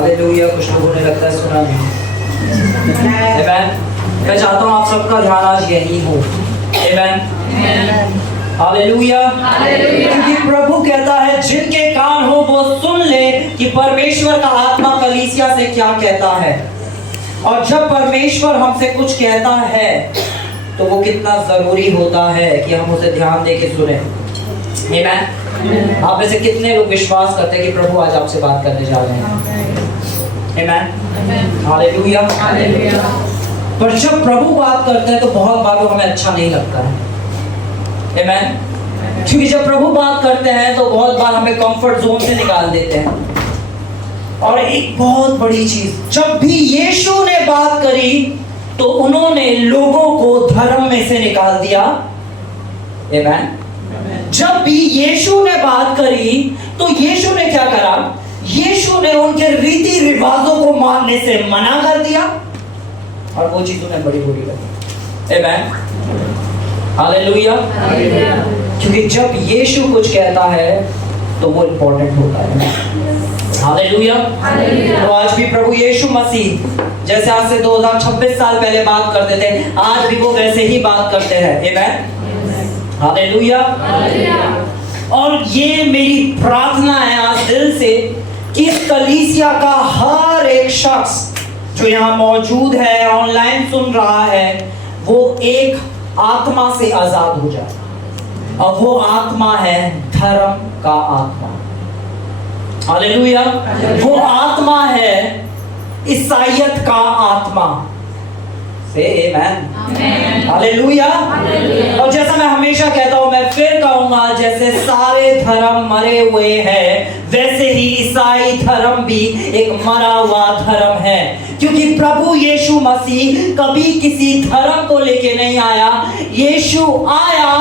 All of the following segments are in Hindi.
हालेलुया। कुछ लोगों ने लगता है सुना नहीं। आमेन। मैं चाहता हूँ आप सबका ध्यान आज यही हो। आमेन। हालेलुया। क्योंकि प्रभु कहता है जिनके कान हो वो सुन ले कि परमेश्वर का आत्मा कलीसिया से क्या कहता है। और जब परमेश्वर हमसे कुछ कहता है तो वो कितना जरूरी होता है कि हम उसे ध्यान दे के सुने। आमेन। आप में से कितने लोग विश्वास करते हैं कि प्रभु आज आपसे बात करने जा रहे हैं। आमेन। हालेलुया। पर जब प्रभु बात करते हैं तो बहुत बार वो हमें अच्छा नहीं लगता है। आमेन। क्योंकि जब प्रभु बात करते हैं तो बहुत बार हमें कंफर्ट जोन से निकाल देते हैं। और एक बहुत बड़ी चीज, जब भी यीशु ने बात करी तो उन्होंने लोगों को धर्म में से निकाल दिया। आमेन। जब भी यीशु ने बात करी तो यीशु ने क्या करा? यीशु ने उनके रीति रिवाजों को मानने से मना कर दिया और वो चीज उन्हें बड़ी बुरी लगी। आमेन। हालेलुया। क्योंकि जब यीशु कुछ कहता है तो वो इंपॉर्टेंट होता है। हालेलुया। तो आज भी प्रभु यीशु मसीह जैसे आज से 2026 साल पहले बात करते थे, आज भी वो वैसे ही बात करते हैं। आमेन। हालेलुया। और ये मेरी प्रार्थना है आज दिल से कि इस कलीसिया का हर एक शख्स जो यहाँ मौजूद है, ऑनलाइन सुन रहा है, वो एक आत्मा से आजाद हो जाए। और वो आत्मा है धर्म का आत्मा। हालेलुया। वो आत्मा है ईसाईयत का आत्मा। से आमेन। हालेलुया। और जैसा मैं हमेशा कहता हूं, मैं फिर कहूंगा, जैसे सारे धर्म मरे हुए हैं वैसे ही ईसाई धर्म भी एक मरा हुआ धर्म है। क्योंकि प्रभु यीशु मसीह कभी किसी धर्म को लेके नहीं आया। यीशु आया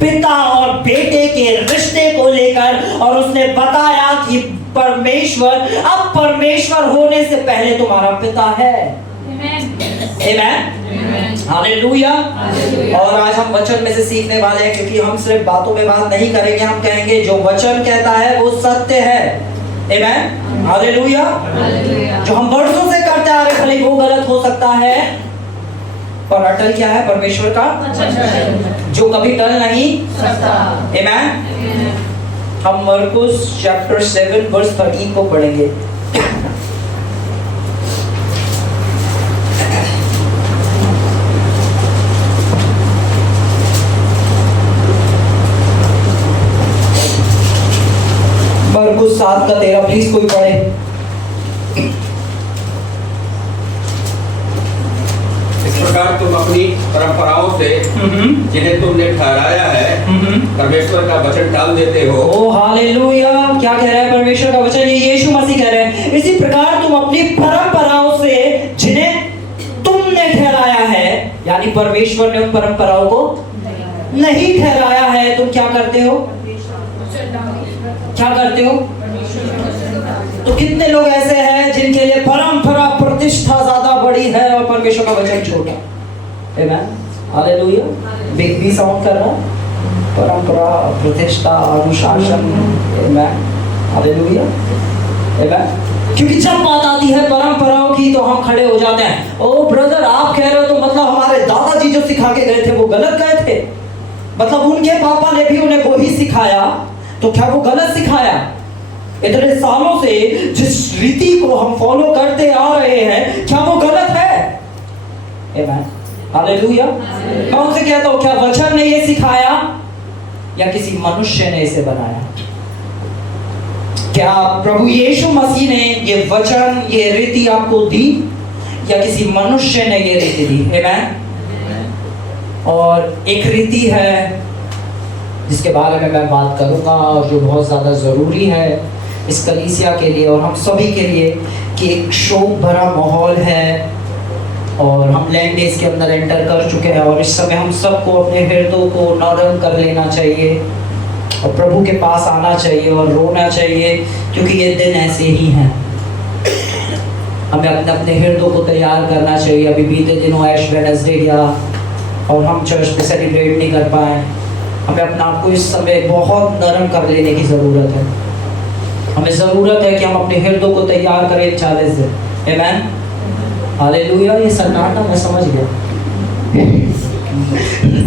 पिता और बेटे के रिश्ते को लेकर, और उसने बताया कि परमेश्वर, अब परमेश्वर होने से पहले तुम्हारा पिता है। आमेन। हालेलुया। और आज हम वचन में से सीखने वाले हैं, क्योंकि हम सिर्फ बातों में बात नहीं करेंगे, हम कहेंगे जो वचन कहता है वो सत्य है। आमेन। हालेलुया। जो हम वर्षों से करते आ रहे, भले वो गलत हो सकता है, पर अटल क्या है? परमेश्वर का जो कभी टल नहीं सकता। आमेन। हम मरकुस चैप्टर 7 वर्स 13 को पढ़ेंगे। मरकुस 7 का 13 प्लीज कोई पढ़े। इस प्रकार तुम अपनी परंपराओं से जिन्हें तुमने ठहराया है परमेश्वर का वचन टाल देते हो। ओ हालेलुया। क्या कह रहा है परमेश्वर का वचन? ये यीशु मसीह कह रहे हैं, इसी प्रकार तुम अपनी परंपराओं से जिन्हें तुमने ठहराया है, यानी परमेश्वर ने उन परंपराओं को नहीं ठहराया है, तुम क्या करते हो? क्या करते हो? तो कितने लोग ऐसे हैं जिनके लिए परंपरा प्रतिष्ठा ज्यादा बड़ी है और परमेश्वर का वचन छोटा। आमेन। हालेलुया। बिग बी साउंड कर रहा है। परंपरा, प्रतिष्ठा, अनुशासन। आमेन। हालेलुया। आमेन। क्योंकि जब बात आती है परंपराओं की तो हम खड़े हो जाते हैं। ओ ब्रदर, आप कह रहे हो तो मतलब हमारे दादाजी जो सिखा के गए थे वो गलत गए थे? मतलब उनके पापा ने भी उन्हें वो ही सिखाया, तो क्या वो गलत सिखाया? इतने सालों से जिस रीति को हम फॉलो करते आ रहे हैं, क्या वो गलत है? आमेन। हालेलुया। मैं उनसे कहता हूं, क्या वचन ने ये सिखाया या किसी मनुष्य ने इसे बनाया? क्या प्रभु यीशु मसीह ने ये वचन, ये रीति आपको दी या किसी मनुष्य ने ये रीति दी? आमेन। और एक रीति है जिसके बारे में मैं बात करूंगा और जो बहुत ज़्यादा ज़रूरी है इस कलीसिया के लिए और हम सभी के लिए, कि एक शोक भरा माहौल है और हम लैंड डेज के अंदर एंटर कर चुके हैं और इस समय हम सबको अपने हृदय को नरम कर लेना चाहिए और प्रभु के पास आना चाहिए और रोना चाहिए, क्योंकि ये दिन ऐसे ही हैं। हमें अपने अपने हृदय को तैयार करना चाहिए। अभी बीते दिनों ऐश वेडनेसडे गया और हम चर्च में सेलिब्रेट नहीं कर पाए। हमें अपने आप को इस समय बहुत नरम कर लेने की ज़रूरत है। हमें जरूरत है कि हम अपने हृदय को तैयार करें 40 दिन। आमेन, हालेलुया। ये सन्नाटा मैं समझ गया।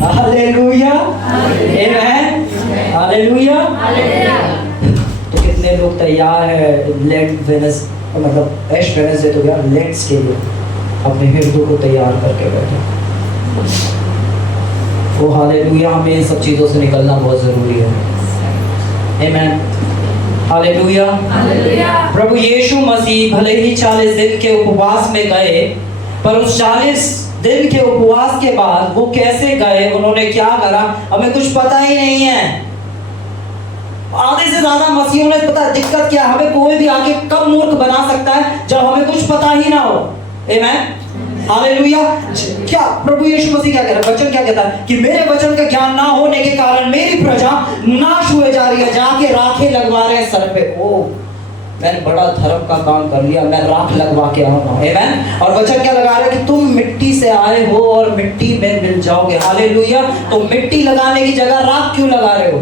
हालेलुया, आमेन, हालेलुया। तो कितने लोग तैयार है लेट वेनस, मतलब एश वेनसडे तो गया, लेट्स के लिए अपने हृदय को तैयार करके बैठे। वो हालेलुया, हमें इन सब चीज़ों से निकलना बहुत ज़रूरी है। आमेन, हालेलुया। प्रभु यीशु मसीह भले ही 40 दिन के उपवास में गए, पर उस 40 दिन के उपवास के बाद वो कैसे गए, उन्होंने क्या करा, हमें कुछ पता ही नहीं है। आधे से ज्यादा मसीहों ने पता दिक्कत क्या, हमें कोई भी आगे कब मूर्ख बना सकता है जब हमें कुछ पता ही ना हो। आमेन, हालेलुया। क्या प्रभु यीशु मसीह क्या कह रहा है, वचन क्या कहता है कि मेरे वचन का ज्ञान ना होने के कारण मेरी प्रजा नाश हुए जा रही है, जाके राखें लगवा रहे हैं सर पे। ओ, मैंने बड़ा धर्म का काम कर लिया, मैं राख लगवा के आऊंगा। आमेन। और वचन क्या लगा रहा है कि तुम मिट्टी से आए हो और मिट्टी में मिल जाओगे। हालेलुया। तो मिट्टी लगाने की जगह राख क्यों लगा रहे हो?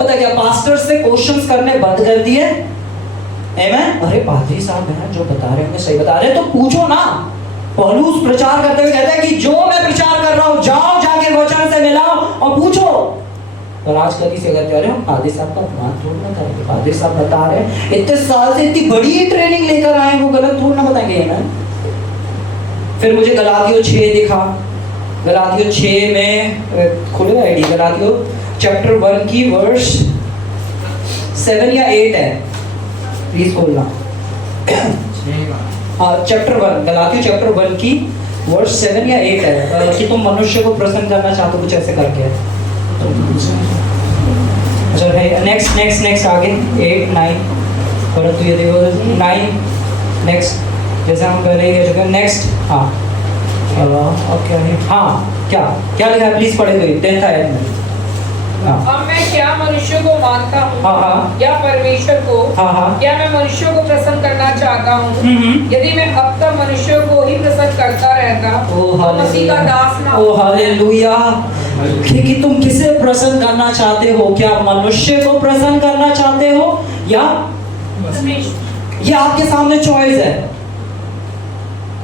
पता क्या, पास्टर से क्वेश्चंस करने बंद कर दिए। आमेन। अरे पादरी साहब है जो बता रहे हैं सही बता रहे हैं तो पूछो ना। पौलुस प्रचार करते हुए कहता है कि जो मैं प्रचार कर रहा हूं जाओ जाके वचन से मिलाओ और पूछो। और आज कभी से कहते हैं हम पादरी साहब का अपमान थोड़ा ना करेंगे, पादरी साहब बता रहे हैं इतने साल से इतनी बड़ी ट्रेनिंग लेकर आए, वो गलत थोड़ा ना बताएंगे ना। फिर मुझे गलातियों 6 दिखा, गलातियों 6 में खुले आईडी, गलातियों चैप्टर 1 की वर्स 7 या 8 है, प्लीज खोलना। हाँ, चैप्टर 1, गलातियों चैप्टर 1 की वर्स 7 या 8 है कि तुम मनुष्य को प्रसन्न करना चाहते हो कुछ ऐसे करके। अच्छा भाई, नेक्स्ट आगे 8 9, परंतु ये देखो 9 नेक्स्ट, जैसे हम पहले ही कह चुके हैं। नेक्स्ट, हाँ ओके, हाँ क्या लिखा है, प्लीज पढ़े हुए 10th आयत में। अब मैं क्या मनुष्य को मानता हूँ या परमेश्वर को, क्या मैं मनुष्य को प्रसन्न करना चाहता हूँ? यदि मैं अब तक मनुष्य को ही प्रसन्न करता रहता तो मसीह का दास ना। ओ हालेलुया। कि तुम किसे प्रसन्न करना चाहते हो? क्या मनुष्य को प्रसन्न करना चाहते हो या ये आपके सामने चॉइस है।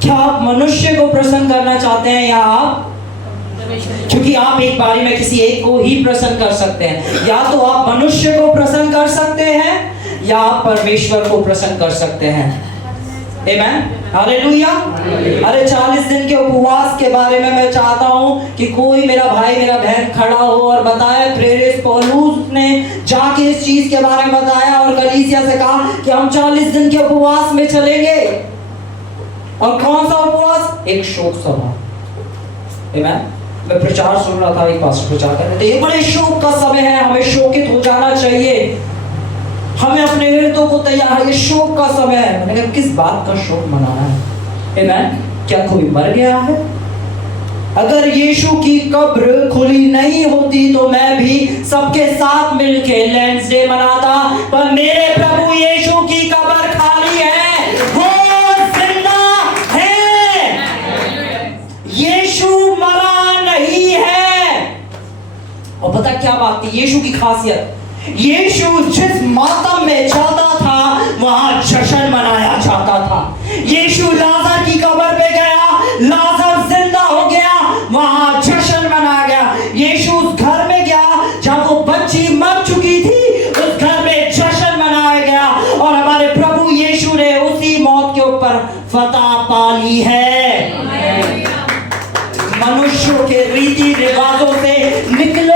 क्या आप मनुष्य को प्रसन्न करना चाहते हैं या आप, क्योंकि आप एक बारी में किसी एक को ही प्रसन्न कर सकते हैं। या तो आप मनुष्य को प्रसन्न कर सकते हैं या आप परमेश्वर को प्रसन्न कर सकते हैं। आमेन, हालेलुया। अरे 40 दिन के उपवास के बारे में मैं चाहता हूं कि कोई मेरा भाई मेरा बहन खड़ा हो और बताए। प्रेरित पौलुस ने जाके इस चीज के बारे में बताया और कलीसिया से कहा कि हम 40 दिन के उपवास में चलेंगे। और कौन सा उपवास? एक शोक सभा। आमेन। मैं प्रचार सुन रहा था, एक पास्टर प्रचार कर रहे थे, ये बड़े शोक का समय है, हमें शोकित हो जाना चाहिए, हमें अपने हृदय को तैयार, ये शोक का समय है। मैंने कहा किस बात का शोक मनाना है? आमेन। क्या कोई मर गया है? अगर यीशु की कब्र खुली नहीं होती तो मैं भी सबके साथ मिलके लेंस डे मनाता, पर मेरे प्रभु यीशु की कब्र खाली है, वो जिंदा है। यीशु मरा नहीं है। और पता क्या बात थी यीशु की खासियत? यीशु जिस मातम में जाता था वहां जश्न मनाया जाता था। यीशु लाजर की कब्र पे गया, लाजर जिंदा हो गया, वहां जश्न मनाया गया। यीशु उस घर में गया जहां वो बच्ची मर चुकी थी, उस घर में जश्न मनाया गया। और हमारे प्रभु यीशु ने उसी मौत के ऊपर फतह पा ली है। मनुष्यों के रीति रिवाजों से निकलो।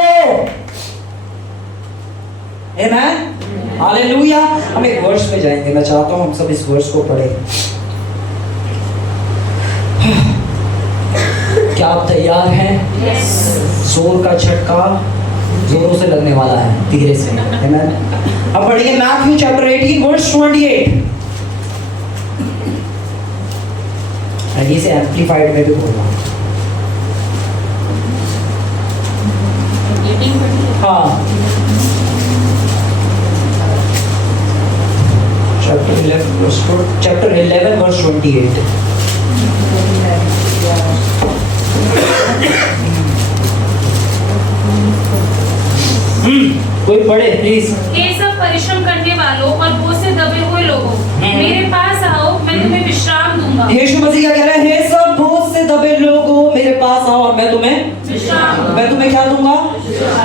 आमेन, हालेलुया। हम एक वर्ष में जाएंगे, मैं चाहता हूं हम सब इस वर्ष को पढ़ें। क्या आप तैयार हैं? जोर का झटका जोरों से लगने वाला है, धीरे से। आमेन। अब पढ़िए मैथ्यू चैप्टर 18 वर्स 28। इसे एम्प्लीफाइड में भी बोलना। हाँ, chapter 11 verse 28। कोई पढ़े प्लीज। ये सब परिश्रम करने वालों और यीशु मसीह क्या कह रहे हैं? हे सब बोझ से दबे लोगों मेरे पास आओ और मैं तुम्हें क्या दूंगा?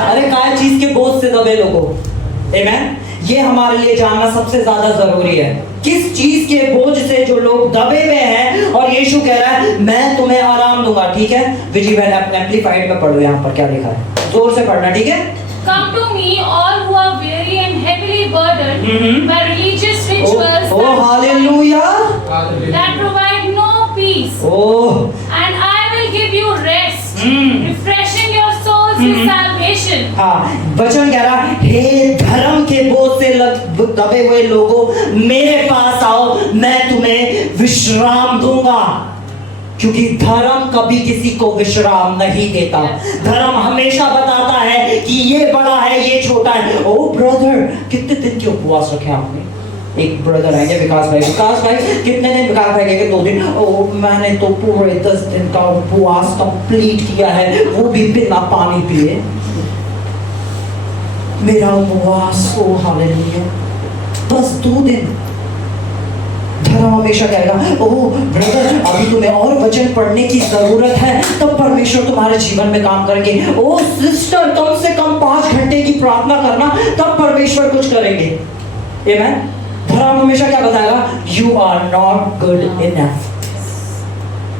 अरे काय चीज के बोझ से दबे लोगों? आमेन। ये हमारे लिए जानना सबसे ज्यादा जरूरी है, किस चीज के बोझ से जो लोग दबे हुए हैं, और यीशु कह रहा है मैं तुम्हें आराम दूंगा। ठीक है, विजी बहन एम्पलीफाइड में पढ़ो, यहाँ पर क्या लिखा है, जोर से पढ़ना, ठीक है। Come to me, all who are weary and heavily burdened by religious rituals that provide no peace, and I will give you rest, refreshing your souls with salvation. हाँ, वचन कह रहा है हे धर्म के बोझ से दबे हुए लोगों मेरे पास आओ, मैं तुम्हें विश्राम दूंगा। क्योंकि धर्म कभी किसी को विश्राम नहीं देता। धर्म हमेशा बताता है कि ये बड़ा है, ये छोटा है। ओ ब्रदर, कितने दिन के उपवास रखे आपने? एक ब्रदर आएंगे विकास भाई कितने दिन? विकास भाई कहेंगे 2 दिन। ओ मैंने तो पूरे 10 दिन का उपवास कंप्लीट किया है, वो भी बिना पानी पिए। मेरा उपवास, ओ हालेलुया, बस 2 दिन। धर्म हमेशा कहेगा ओह ब्रदर, अभी तुम्हें और वचन पढ़ने की जरूरत है, तब परमेश्वर तुम्हारे जीवन में काम करेंगे। ओह सिस्टर, कम से कम 5 घंटे की प्रार्थना करना, तब परमेश्वर कुछ करेंगे। आमेन। धर्म हमेशा क्या बताएगा? You are not good enough,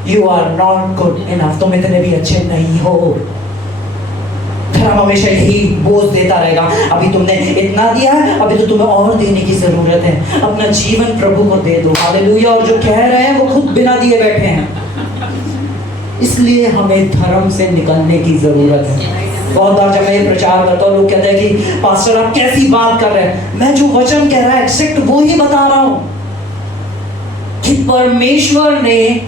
you are not good enough, तुम इतने भी अच्छे नहीं हो। धर्म हमेशा यही बोझ देता रहेगा, अभी तुमने इतना दिया है, अभी तो तुम्हें और देने की जरूरत है, अपना जीवन प्रभु को दे दो। हालेलुया। और जो कह रहे हैं वो खुद बिना दिए बैठे हैं। इसलिए हमें धर्म से निकलने की जरूरत है। बहुत बार जब मैं ये प्रचार करता हूँ, लोग कहते हैं कि पास्टर आप कैसी बात कर रहे हैं? मैं जो वचन कह रहा है एक्जेक्ट वो ही बता रहा हूँ कि परमेश्वर ने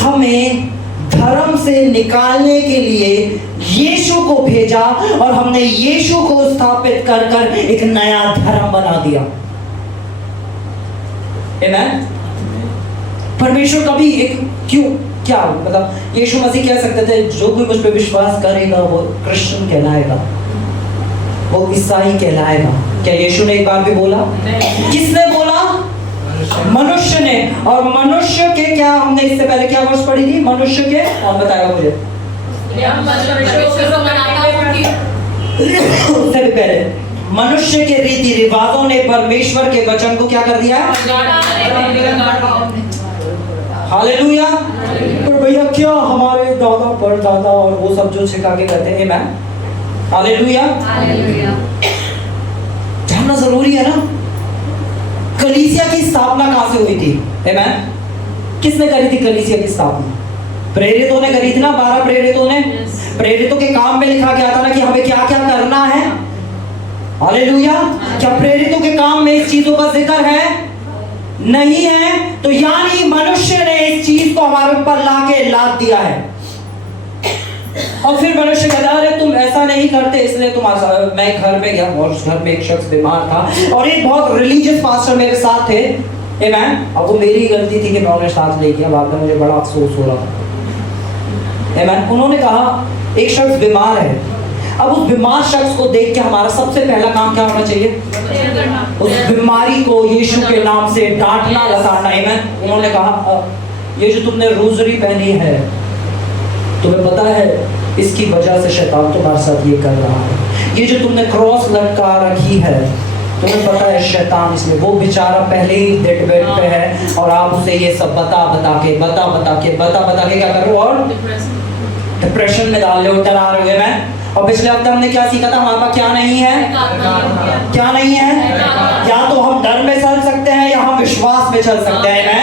हमें धर्म से निकालने के लिए यीशु को भेजा, और हमने यीशु को स्थापित कर कर एक नया धर्म बना दिया। आमेन। परमेश्वर कभी एक क्यों क्या मतलब यीशु मसीह कह सकते थे जो कोई मुझ पे विश्वास करेगा वो क्रिश्चियन कहलाएगा, वो ईसाई कहलाएगा। क्या यीशु ने एक बार भी बोला? किसने बोला? मनुष्य ने। और मनुष्य के क्या, हमने इससे पहले क्या वर्ष पढ़ी थी? मनुष्य के, कौन बताएगा मुझे? उससे भी पहले मनुष्य के रीति रिवाजों ने परमेश्वर के वचन को क्या कर दिया? हालेलुया। पर भैया क्या हमारे दादा परदादा और वो सब जो सिखा के कहते हैं, मैं हालेलुया जानना जरूरी है ना। कलीसिया की स्थापना कहां से हुई थी? आमेन। किसने करी थी कलीसिया की स्थापना? प्रेरितों ने करी थी ना। 12 प्रेरितों ने। प्रेरितों के काम में लिखा गया था ना कि हमें क्या क्या करना है। हालेलुया। क्या प्रेरितों के काम में इस चीजों का जिक्र है? नहीं है। तो यानी मनुष्य ने इस चीज को हमारे ऊपर लाद दिया है। और फिर मनुष्य कहता है अरे तुम ऐसा नहीं करते, इसलिए तुम मैं घर में गया और उस घर में एक शख्स बीमार था और एक बहुत रिलीजियस पास्टर मेरे साथ थे। आमेन। अब वो मेरी गलती थी कि मैं उन्हें साथ ले गया, बाद में मुझे बड़ा अफसोस हो रहा था। आमेन। उन्होंने कहा एक शख्स बीमार है। अब उस बीमार शख्स को देख के हमारा सबसे पहला काम क्या होना चाहिए? उस बीमारी को यीशु के नाम से डांटना, लताड़ना। आमेन। उन्होंने कहा ये जो तुमने रोजरी पहनी है, तुम्हें पता है इसकी वजह से शैतान तुम्हारे साथ ये कर रहा है। ये जो तुमने क्रॉस लटका रखी है, तुम्हें पता है शैतान इसमें, वो बेचारा पहले ही डेड बेड पे है और आप उसे ये सब बता बता के क्या करो और डिप्रेशन में डाल रहे हो, डरा रहे हो। मैं और पिछले हफ्ते हमने क्या सीखा था? हमारे पास क्या नहीं है? क्या नहीं है? या तो हम डर में चल सकते हैं या हम विश्वास में चल सकते हैं। मैं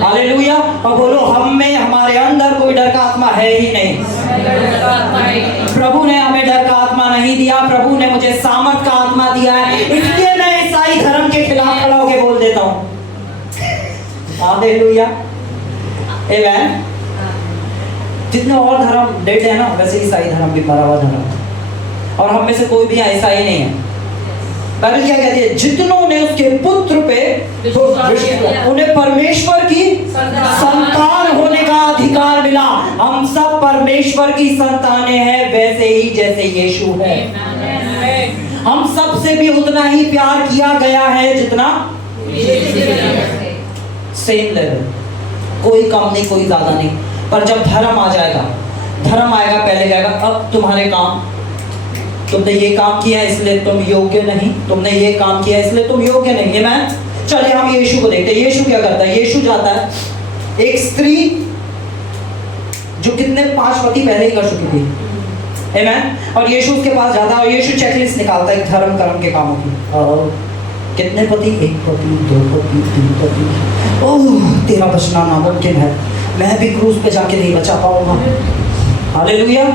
हालेलुया। और बोलो हम में, हमारे अंदर कोई डर का आत्मा है ही नहीं। प्रभु ने हमें डर का आत्मा नहीं दिया, प्रभु ने मुझे सामर्थ का आत्मा दिया है। इसलिए मैं ईसाई धर्म के खिलाफ खड़ा होकर बोल देता हूँ। हालेलुया। आमेन। जितने और धर्म डेड है ना, वैसे ईसाई धर्म भी मरा हुआ धर्म, और हम में से कोई भी ऐसा ही नहीं है। बाइबल क्या कहती है? जितनों ने उसके पुत्र पे उन्हें परमेश्वर की संतान होने का अधिकार मिला। हम सब परमेश्वर की संतानें हैं, वैसे ही जैसे यीशु है। हम सब से भी उतना ही प्यार किया गया है जितना सेम लेवल। कोई कम नहीं, कोई ज्यादा नहीं। पर जब धर्म आ जाएगा, धर्म आएगा, पहले कहेगा अब तुम्हारे काम, तुमने ये काम किया इसलिए तुम योग्य नहीं, तुमने ये काम किया इसलिए तुम योग्य नहीं है। मैं चलिए हम यीशु को देखते हैं। यीशु क्या करता है? यीशु जाता है, एक स्त्री जो कितने 5 पति पहले ही कर चुकी थी, आमेन, और यीशु उसके पास जाता है और यीशु चेकलिस्ट निकालता है धर्म कर्म के कामों की। और कितने पति? 1 पति, 2 पति, 3 पति। ओह, तेरा बचना नामुमकिन है, मैं भी क्रूज पे जाके नहीं बचा पाऊंगा। हालेलुया।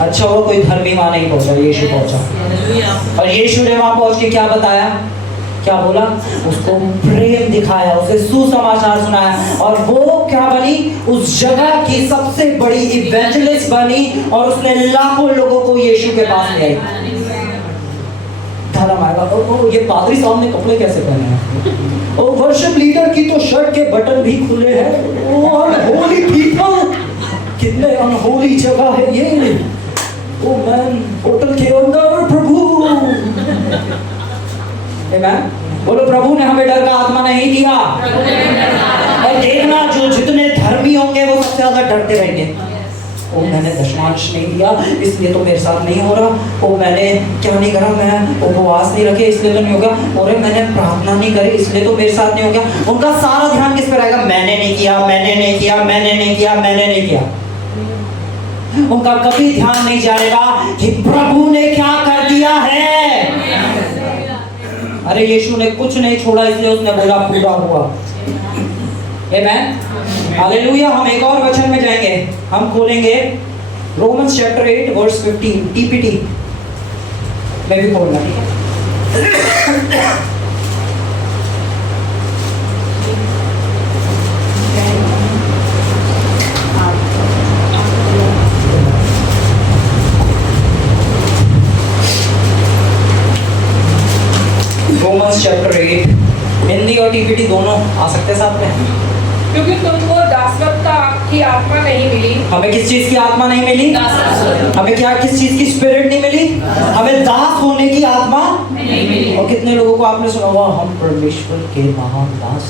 अच्छा हुआ कोई धर्मी वहां नहीं पहुंचा, यीशु पहुंचा। और यीशु ने वहां पहुंच के क्या बताया? क्या बोला? उसको प्रेम दिखाया, उसे सुसमाचार सुनाया, और वो क्या बनी? उस जगह की सबसे बड़ी इवेंजलिस्ट बनी, और उसने लाखों लोगों को यीशु के पास ले आई। धर्म आएगा। ये पादरी साहब ने कपड़े कैसे पहने हैं? और वर्शिप लीडर की तो शर्ट के बटन भी खुले हैं। ओ अनहोली पीपल, कितने अनहोली जगह है ये। ओ मैन, होटल के अंदर प्रभु, आमेन, बोलो प्रभु ने हमें डर का आत्मा नहीं दिया। और देखना, जो जितने धर्मी होंगे वो सबसे ज्यादा डरते रहेंगे। ओ मैंने दशमांश नहीं दिया इसलिए तो मेरे साथ नहीं हो रहा। ओ मैंने क्या नहीं करा, मैं उपवास नहीं रखे इसलिए तो नहीं होगा। और मैंने प्रार्थना नहीं करी इसलिए तो मेरे साथ नहीं हो गया। उनका सारा ध्यान किस पर रहेगा? मैंने नहीं किया, मैंने नहीं किया, मैंने नहीं किया, मैंने नहीं किया। उनका कभी ध्यान नहीं जाएगा कि प्रभु ने क्या कर दिया है। अरे यीशु ने कुछ नहीं छोड़ा इसलिए उसने बोला पूरा हुआ। आमेन, हालेलुया। हम एक और वचन में जाएंगे, हम खोलेंगे रोमन्स चैप्टर 8 वर्स 15, टीपीटी में भी खोलना, ठीक है? रोमन्स चैप्टर 8, हिंदी और टीपीटी दोनों आ सकते हैं साथ में। क्योंकि तुमको दासत्व की आत्मा नहीं मिली। हमें किस चीज की आत्मा नहीं मिली? हमें क्या, किस चीज की स्पिरिट नहीं मिली? हमें दास होने की आत्मा नहीं मिली। और कितने लोगों को आपने सुना हुआ, हम परमेश्वर के महान दास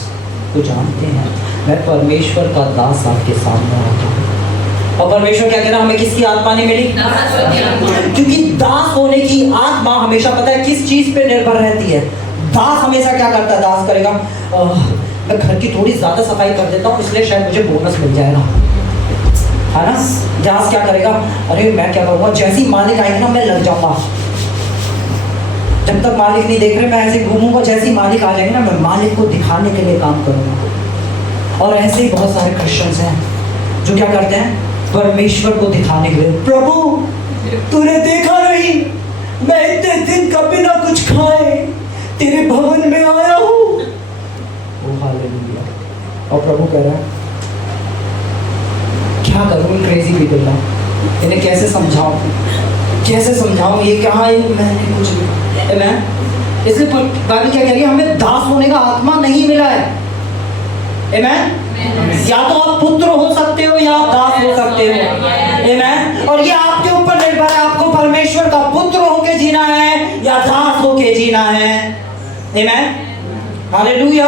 को जानते हैं, मैं परमेश्वर का दास आपके सामने आता हूँ। और परमेश्वर क्या कह रहा है? हमें किसकी आत्मा नहीं मिली? क्योंकि दास होने की आत्मा हमेशा पता है किस चीज पे निर्भर रहती है। दास हमेशा क्या करता है? दास करेगा, मैं घर की थोड़ी ज्यादा सफाई कर देता हूँ इसलिए शायद मुझे बोनस मिल जाएगा, है ना? दास क्या करेगा? अरे मैं क्या करूँगा, जैसी मालिक आएगी ना मैं लग जाऊंगा। जब तक मालिक नहीं देख रहे मैं ऐसे घूमूंगा, जैसी मालिक आ जाएगी ना मैं मालिक को दिखाने के लिए काम करूंगा। और ऐसे ही बहुत सारे क्रिश्चियंस हैं जो क्या करते हैं? परमेश्वर को दिखाने के लिए, प्रभु तूने देखा नहीं मैं इतने दिन का बिना कुछ खाए तेरे भवन में आया हूँ। हालेलुया। और प्रभु कह रहा है क्या करूँ क्रेजी पीपल का, इन्हें कैसे समझाऊं, कैसे समझाऊं, ये कहाँ मैंने कुछ नहीं। मैं इसलिए बाइबल क्या कह रही है? हमें दास होने का आत्मा नहीं मिला है। आमेन। या तो आप पुत्र हो सकते हो या आप दास हो सकते हो। आमेन। और ये आपके ऊपर निर्भर है, आपको परमेश्वर का पुत्र होके जीना है या दास होके जीना है। आमेन, हालेलुया।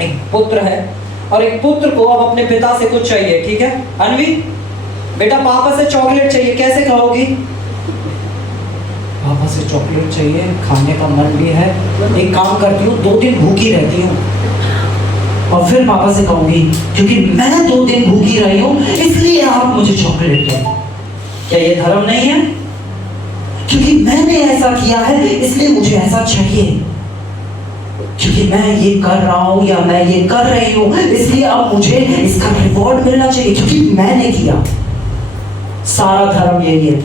एक पुत्र है और एक पुत्र को अब अपने पिता से कुछ चाहिए, ठीक है? अनवी बेटा पापा से चॉकलेट चाहिए, कैसे खाओगी? पापा से चॉकलेट चाहिए, खाने का मन भी है, एक काम करती हूँ 2 दिन भूखी रहती हूँ और फिर पापा से कहूंगी क्योंकि मैं 2 दिन भूखी रही हूँ इसलिए आप मुझे चॉकलेट दें। क्या ये धर्म नहीं है? क्योंकि मैंने ऐसा किया है इसलिए मुझे ऐसा चाहिए, क्योंकि मैं ये कर रहा हूं या मैं ये कर रही हूं इसलिए अब मुझे इसका रिवॉर्ड मिलना चाहिए क्योंकि मैंने किया। सारा धर्म यही है।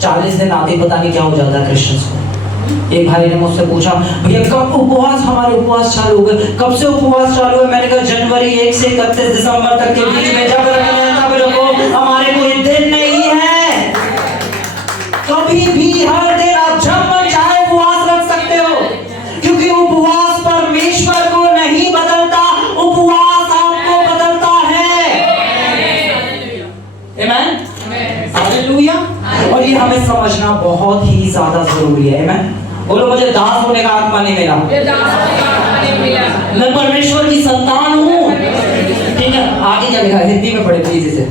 40 दिन आते पता नहीं क्या हो जाता है क्रिश्चियंस को। एक भाई ने मुझसे पूछा भैया कब उपवास, हमारे उपवास चालू हो गए, कब से उपवास चालू है? मैंने कहा जनवरी 1 से 31 दिसंबर तक के बीच में जब रखो, हमारे कोई दिन नहीं है। कभी भी हर दिन आप जब मन चाहे उपवास रख सकते हो क्योंकि उपवास परमेश्वर को नहीं बदलता, उपवास आपको बदलता है। आमेन, हालेलुया। और ये हमें समझना बहुत ही ज्यादा जरूरी है। आमेन। बोलो मुझे दास होने का आत्मा नहीं मिला। मैं परमेश्वर की संतान हूँ। ठीक है, आगे क्या लिखा है? हिंदी में पढ़े प्लीज इसे।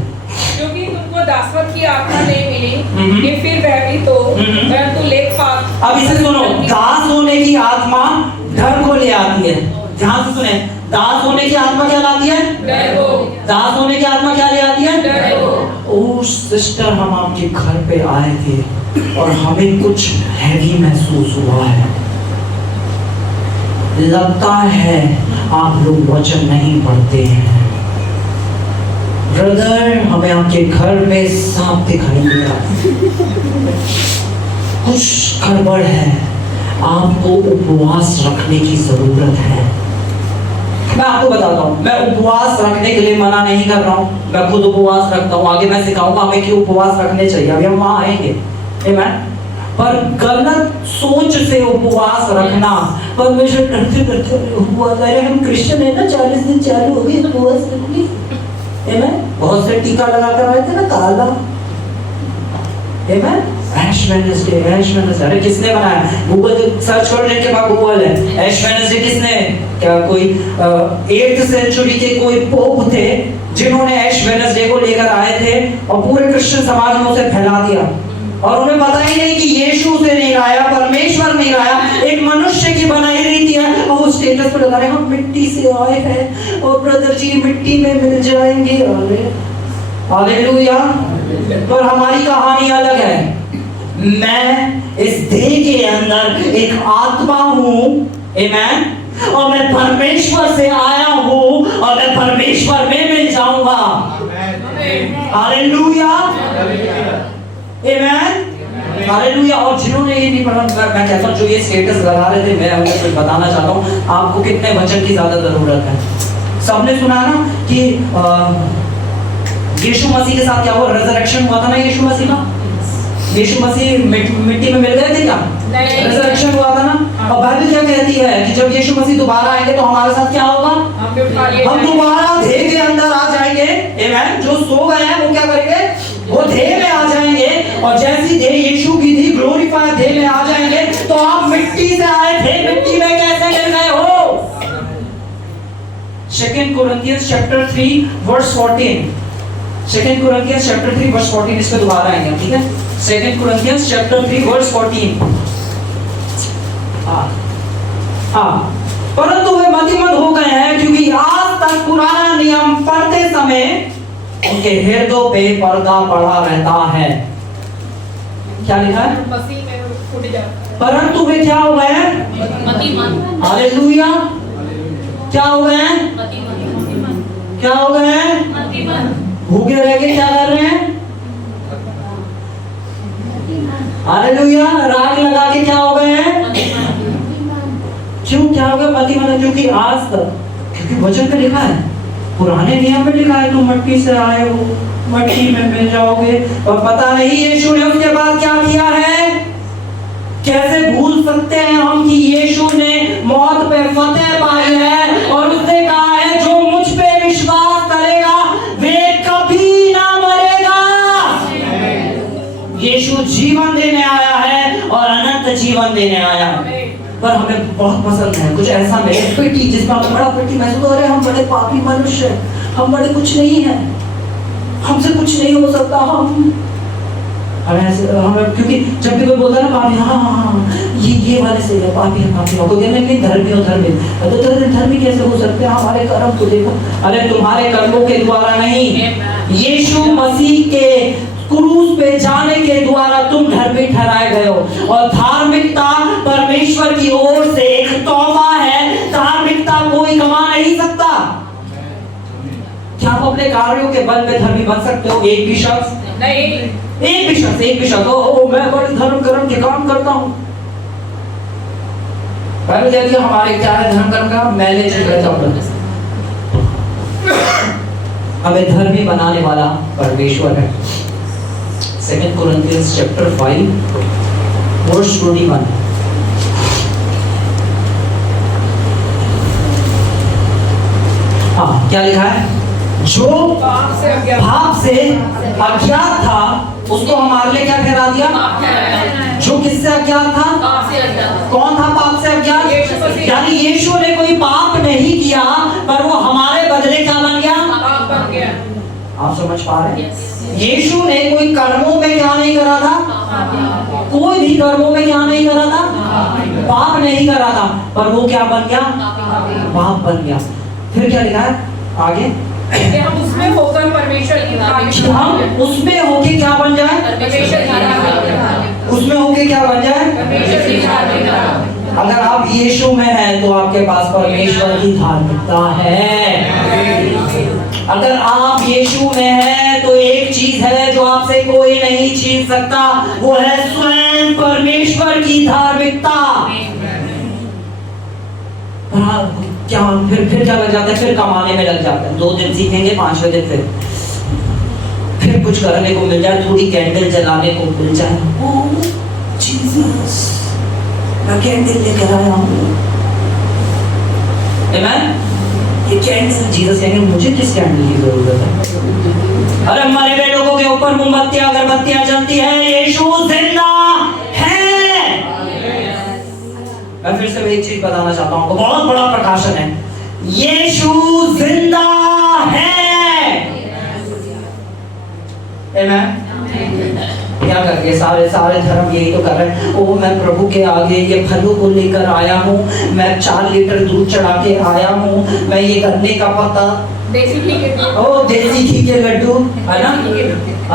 क्योंकि तुमको दासवत की आत्मा नहीं मिली कि फिर भयभीत हो, परंतु लेख पाप। अब इसे सुनो, दास होने की आत्मा डर को ले आती है। ध्यान से सुने, दास होने की आत्मा क्या लाती है? डर को। दास होने की आत्मा क्या ले आती है? डर को। ओ सिस्टर, हम आपके घर पे आए थे और हमें कुछ हैवी महसूस हुआ है। लगता है आप लोग वचन नहीं पढ़ते हैं। ब्रदर, हमें आपके घर में सांप दिखाई दिया, कुछ गड़बड़ है, आपको उपवास रखने की जरूरत है। मैं आपको बताता हूँ, मैं उपवास रखने के लिए मना नहीं कर रहा हूँ, मैं खुद उपवास रखता हूँ। आगे मैं सिखाऊंगा हमें क्यों उपवास रखने चाहिए, अभी हम वहां आएंगे। आमीन। पर गलत सोच से उपवास रखना, परमेश्वर करते करते उपवास, अरे हम क्रिश्चियन है ना, 40 दिन चालू हो गए उपवास रखने। आमीन। बहुत से टीका लगा कर आए थे ना काला। आमीन। ऐश वेडनेसडे, ऐश वेडनेसडे, अरे किसने बनाया? गूगल सर्च करो, जिनके पास गूगल है। ऐश वेडनेसडे किसने? क्या कोई 8th सेंचुरी के कोई पोप थे जिन्होंने ऐश वेडनेसडे को लेकर आए थे और पूरे क्रिश्चियन समाज में उसे फैला दिया। और उन्हें पता ही नहीं कि यीशु से नहीं आया, परमेश्वर नहीं आया, एक मनुष्य की बनाई रीति है। और वो स्टेटस पर लगा रहे, हम मिट्टी से आए हैं और ब्रदर जी मिट्टी में मिल जाएंगे। हालेलुया। पर हमारी कहानी अलग है। मैं इस देह के अंदर एक आत्मा हूँ, आमीन, और मैं परमेश्वर से आया हूँ और मैं परमेश्वर में मिल जाऊंगा। हालेलुया, आमीन, हालेलुया। और जिन्होंने ये नहीं पढ़ा, मैं कहता हूँ जो ये स्टेटस लगा रहे थे, मैं उन्हें कुछ बताना चाहता हूँ, आपको कितने वचन की ज्यादा जरूरत है। सबने सुना ना कि यीशु मसीह के साथ क्या हुआ? रिजरेक्शन हुआ था ना यीशु मसीह का। यीशु मसीह मिट्टी में मिल गए थे क्या? रिजरेक्शन हुआ था ना। और बाइबल क्या कहती है कि जब यीशु मसीह दोबारा आएंगे तो हमारे साथ क्या होगा? हम दोबारा देह के अंदर आ जाएंगे। आमीन। जो सो गए हैं वो क्या करेंगे? वो देह में आ जाएंगे। और जैसी देह यीशु की थी, ग्लोरीफाइड देह में आ जाएंगे। तो आप मिट्टी से आए थे, मिट्टी में कैसे मिल गए हो? 2 Corinthians chapter 3 verse 14। 2 Corinthians chapter 3 verse 14, इस पे दोबारा आएंगे, ठीक है? 2 Corinthians chapter 3 verse 14। परंतु वे मतिमंद हो गए हैं, क्योंकि आज तक पुराना नियम पढ़ते समय उनके हृदयों पे पर्दा पड़ा रहता है। क्या लिखा है? मसीह में फूट जाता है। परंतु वे क्या हो गए हैं? मतिमंद। हालेलुया। क्या हो गए हैं? क्या हो गए हैं? भूखे रह के क्या कर रहे हैं? हालेलुया। राग लगा के क्या हो गए हैं? क्यों क्या हो गया? मतिमंद। क्योंकि आज तक, क्योंकि वचन पे लिखा है, पुराने नियम में लिखा है, तुम मिट्टी से आए हो, मिट्टी में मिल जाओगे। और पता नहीं यीशु ने उसके बाद क्या किया है? कैसे भूल सकते हैं हम कि यीशु ने मौत पे फतेह पाई है और उसने कहा है जो मुझ पे विश्वास करेगा वे कभी ना मरेगा। यीशु जीवन देने आया है और अनंत जीवन देने आया है। पर हमें बहुत पसंद है कुछ ऐसा नहीं पिटी, जिसमें हम बड़ा पिटी महसूस हो रहे हैं, हम बड़े पापी मनुष्य हैं, हम बड़े कुछ नहीं है, हमसे कुछ नहीं हो सकता। हमें क्योंकि जब भी कोई बोलता है ना पापी, हाँ ये वाले से है, पापी है, पापी है, कोई कहने नहीं धर्मी हो, धर्मी तो धर्मी कैसे हो सकते हैं? हमारे कर्म को देखो। अरे तुम्हारे कर्मों के द्वारा नहीं, यीशु मसीह के क्रूस पे जाने के द्वारा तुम धर्मी ठहराए गए हो। और धार्मिकता परमेश्वर की ओर से एक तौबा है। धार्मिकता कोई कमा नहीं सकता। क्या आप अपने कार्यों के बल पे धर्मी बन सकते हो? एक भी शख्स नहीं। एक भी शख्स ओ मैं बड़े धर्म कर्म के काम करता हूँ। बाइबल कहती है हमारे क्या है धर्म कर्म का? मैंने जो कहता हूँ, हमें धर्मी बनाने वाला परमेश्वर है। 2 Corinthians chapter 5 verse 21। हाँ, क्या लिखा है? जो पाप से अज्ञात था उसको हमारे लिए क्या ठहरा दिया? जो किससे अज्ञात था? कौन था पाप से अज्ञात? यानी यीशु ने कोई पाप आप समझ पा रहे हैं? Yes. यीशु ने कोई कर्मों में क्या नहीं करा था, कोई भी कर्मों में क्या नहीं करा था, पाप नहीं करा था, पर वो क्या बन गया, पाप बन गया। फिर क्या लिखा है आगे, कि हम उसमें होकर परमेश्वर की धार्मिकता, हम उसमें होके क्या बन जाए, परमेश्वर की धार्मिकता, उसमें होके क्या बन जाए। परमेश्वर की धार्मिकता। अगर आप यीशु में हैं तो आपके पास परमेश्वर की धार्मिकता है। अगर आप यीशु में हैं तो एक चीज है जो आपसे कोई नहीं छीन सकता, वो है स्वयं परमेश्वर की धार्मिकता। क्या फिर क्या लग जाता है, फिर कमाने में लग जाता है। 2 दिन सीखेंगे, 5वें दिन फिर कुछ करने को मिल जाए, थोड़ी कैंडल जलाने को मिल जाए। ओह जीसस, मैं कैंडल लेकर आया हूँ। आमेन। ये कैंडल, जीसस कहेंगे मुझे किस कैंडल की जरूरत है? अरे हमारे बेटों के ऊपर मोमबत्तियां अगरबत्तियां जलती है, यीशु जिंदा है। मैं फिर से एक चीज बताना चाहता हूँ, बहुत बड़ा प्रकाशन है, यीशु जिंदा है। आमेन। क्या कर रहे सारे धर्म यही तो कर रहे हैं। ओ मैं प्रभु के आगे ये फलों को लेकर आया हूँ, मैं 4 लीटर दूध चढ़ा के आया हूँ, मैं ये गन्ने का पत्ता, देसी घी के, ओ देसी घी के लड्डू, है ना।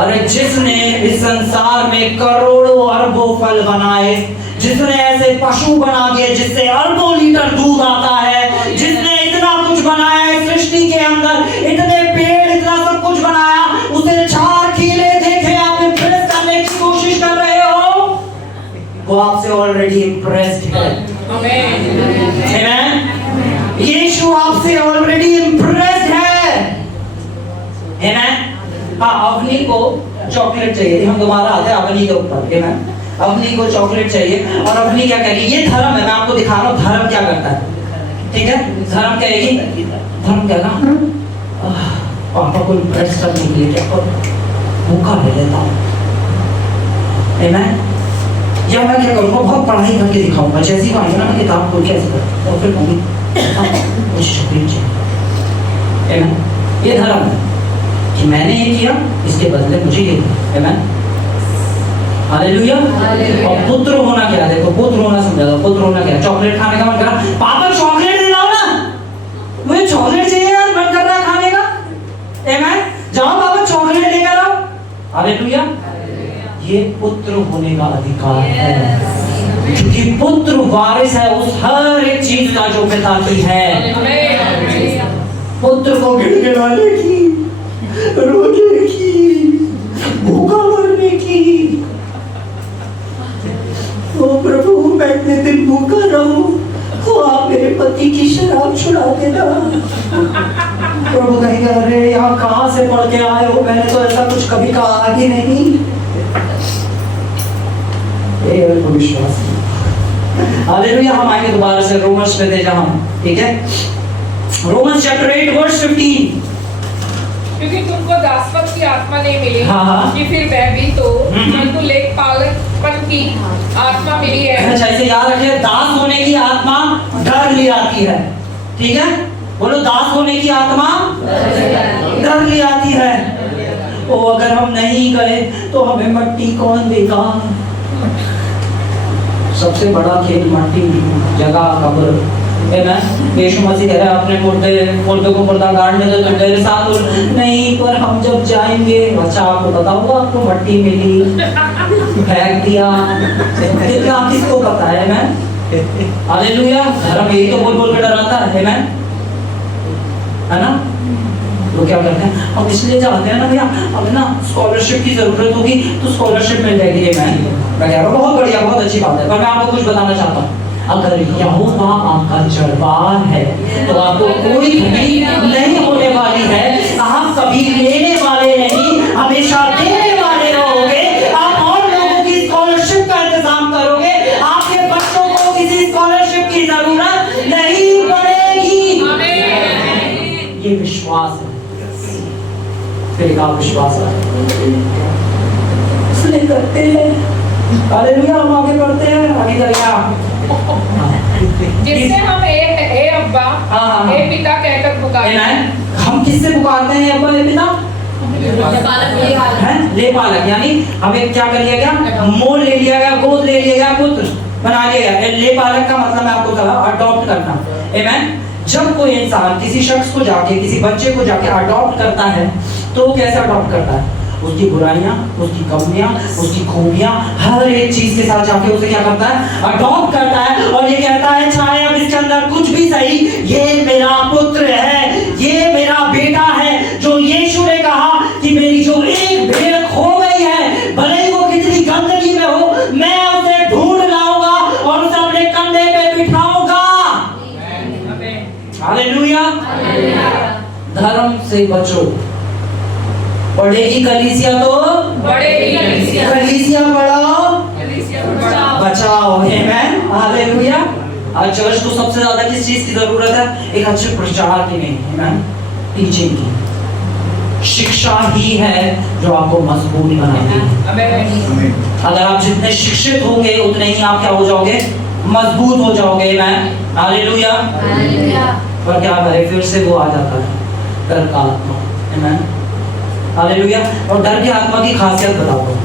अरे जिसने इस संसार में करोड़ों अरबों फल बनाए, जिसने ऐसे पशु बना के जिससे अरबों लीटर दूध आता है, जिसने इतना कुछ बनाया है सृष्टि के अंदर, इतने पेड़, इतना सब कुछ बनाया, उसे 4 खीले देखे आप इम्प्रेस करने की कोशिश कर रहे हो, वो आपसे ऑलरेडी इम्प्रेस्ड है। आमेन। यीशु आपसे ऑलरेडी इम्प्रेस्ड है। आमेन। हाँ, अवनी को चॉकलेट चाहिए, हम दोबारा आते हैं अवनी के ऊपर। आमेन। अवनी को चॉकलेट चाहिए और अवनी क्या करेगी, ये धर्म है, मैं आपको दिखा रहा हूँ धर्म क्या करता है। ठीक है, धर्म कहेगी, धर्म कहना पापा को इम्प्रेस करने के लिए क्या भूखा ले लेता हूँ। आमेन। या मैं क्या करूँगा, बहुत पढ़ाई करके दिखाऊंगा, जैसी वो आएगा ना मैं किताब खोल के ऐसे करूँगा और फिर कहूँगी मुझे चॉकलेट चाहिए। आमेन। ये धर्म है कि मैंने ये किया, इसके बदले मुझे ये दिया। आमेन। हालेलुया। और पुत्र होना क्या, देखो पुत्र होना समझा, पुत्र होना क्या, चॉकलेट खाने का मन कर रहा, पापा चॉकलेट दे लाओ ना, मुझे चॉकलेट चाहिए यार, मन कर रहा है खाने का। आमेन। जाओ पापा चॉकलेट लेकर आओ। हालेलुया। ये पुत्र होने का अधिकार है, क्योंकि पुत्र वारिस है उस हर एक चीज का जो पिता की है। पुत्र को गिड़गिड़ाने की, रोने की, भूखा मरने की। ओ प्रभु, मैं इतने दिन भूखा रहूं, तो आप मेरे पति की शराब छुड़ा देना। प्रभु कहेगा, अरे यहाँ कहाँ से पढ़ के आए हो, मैंने तो ऐसा कुछ कभी कहा ही नहीं। विश्वास। हालेलुया। हम आएंगे दोबारा से रोमन्स में थे जहां, ठीक है, रोमन्स चैप्टर 8 वर्स 15। क्योंकि तुमको दासत्व की आत्मा नहीं मिली, हाँ। कि फिर भयभीत हो, परंतु लेखपालकपन की आत्मा मिली है। अच्छा, इसे याद रखिए, दास होने की आत्मा डर ले आती है। ठीक है, बोलो दास होने की आत्मा डर ले आती है। ओ अगर हम नहीं गए तो हमें मट्टी कौन देगा। सबसे बड़ा खेल मट्टी, जगह, कब्र। यीशु मसीह कह रहा है अपने मुर्दे को मुर्दा गाड़ने दो, तुम मेरे साथ नहीं, पर हम जब जाएंगे, अच्छा आपको बताऊंगा, आपको मट्टी मिली, फेंक दिया, क्या किसको पता है। मैं हालेलुया। धर्म यही तो बोल बोल के डराता है ना। तो क्या करते हैं हम, इसलिए चाहते हैं ना भैया, अब ना स्कॉलरशिप की जरूरत होगी तो स्कॉलरशिप मिल जाएगी। मैं कह रहा हूँ बहुत बढ़िया, बहुत अच्छी बात है, पर मैं आपको कुछ बताना चाहता हूँ, अगर यहोवा आपका जड़बार है तो आपको कोई कमी नहीं होने वाली है। आप कभी लेने वाले नहीं, हमेशा देने वाले रहोगे। आप और लोगों की स्कॉलरशिप का इंतजाम करोगे, आपके बच्चों को किसी स्कॉलरशिप की जरूरत नहीं पड़ेगी। ये विश्वास है, फिर एक विश्वास है, इसलिए करते हैं। हालेलुया। हम आगे बढ़ते हैं, आगे जाइए। जिससे हम ए अब्बा, ए पिता कहकर पुकारते हैं। हम किससे पुकारते हैं अब्बा, ए पिता? ले पालक, यानी हमें क्या कर लिया गया, मोल ले लिया गया, गोद ले लिया गया, पुत्र बना लिया गया। ले पालक का मतलब मैं आपको कहा अडॉप्ट करना। आमेन। जब कोई इंसान किसी शख्स को जाके, किसी बच्चे को जाके अडॉप्ट करता है तो वो कैसे अडॉप्ट करता है, उसकी बुराइयां, उसकी कमियां, उसकी खूबियां, हर एक चीज के साथ जाके उसे क्या करता है, अडॉप्ट करता है और ये कहता है चाहे अब इसके अंदर कुछ भी सही, ये मेरा पुत्र है, ये मेरा बेटा है। जो यीशु ने कहा कि मेरी जो एक भेड़ खो गई है, भले ही वो कितनी गंदगी में हो, मैं उसे ढूंढ लाऊंगा और उसे अपने कंधे पे बिठाऊंगा। हालेलुया। धर्म से बचो, बढ़ेगी कलीसिया तो बढ़ेगी, कलीसिया बढ़ाओ, बचाओ। आमेन। हालेलुया। आज चर्च को सबसे ज्यादा किस चीज की जरूरत है, एक अच्छे प्रचार की नहीं, आमेन, टीचिंग की। शिक्षा ही है जो आपको मजबूत बनाएगी। अगर आप जितने शिक्षित होंगे उतने ही आप क्या हो जाओगे, मजबूत हो जाओगे। आमेन। हालेलुया। पर क्या करें, फिर से वो आ जाता है डर का आत्मा। आमेन। हालेलुया। और डर की आत्मा की खासियत बताओ।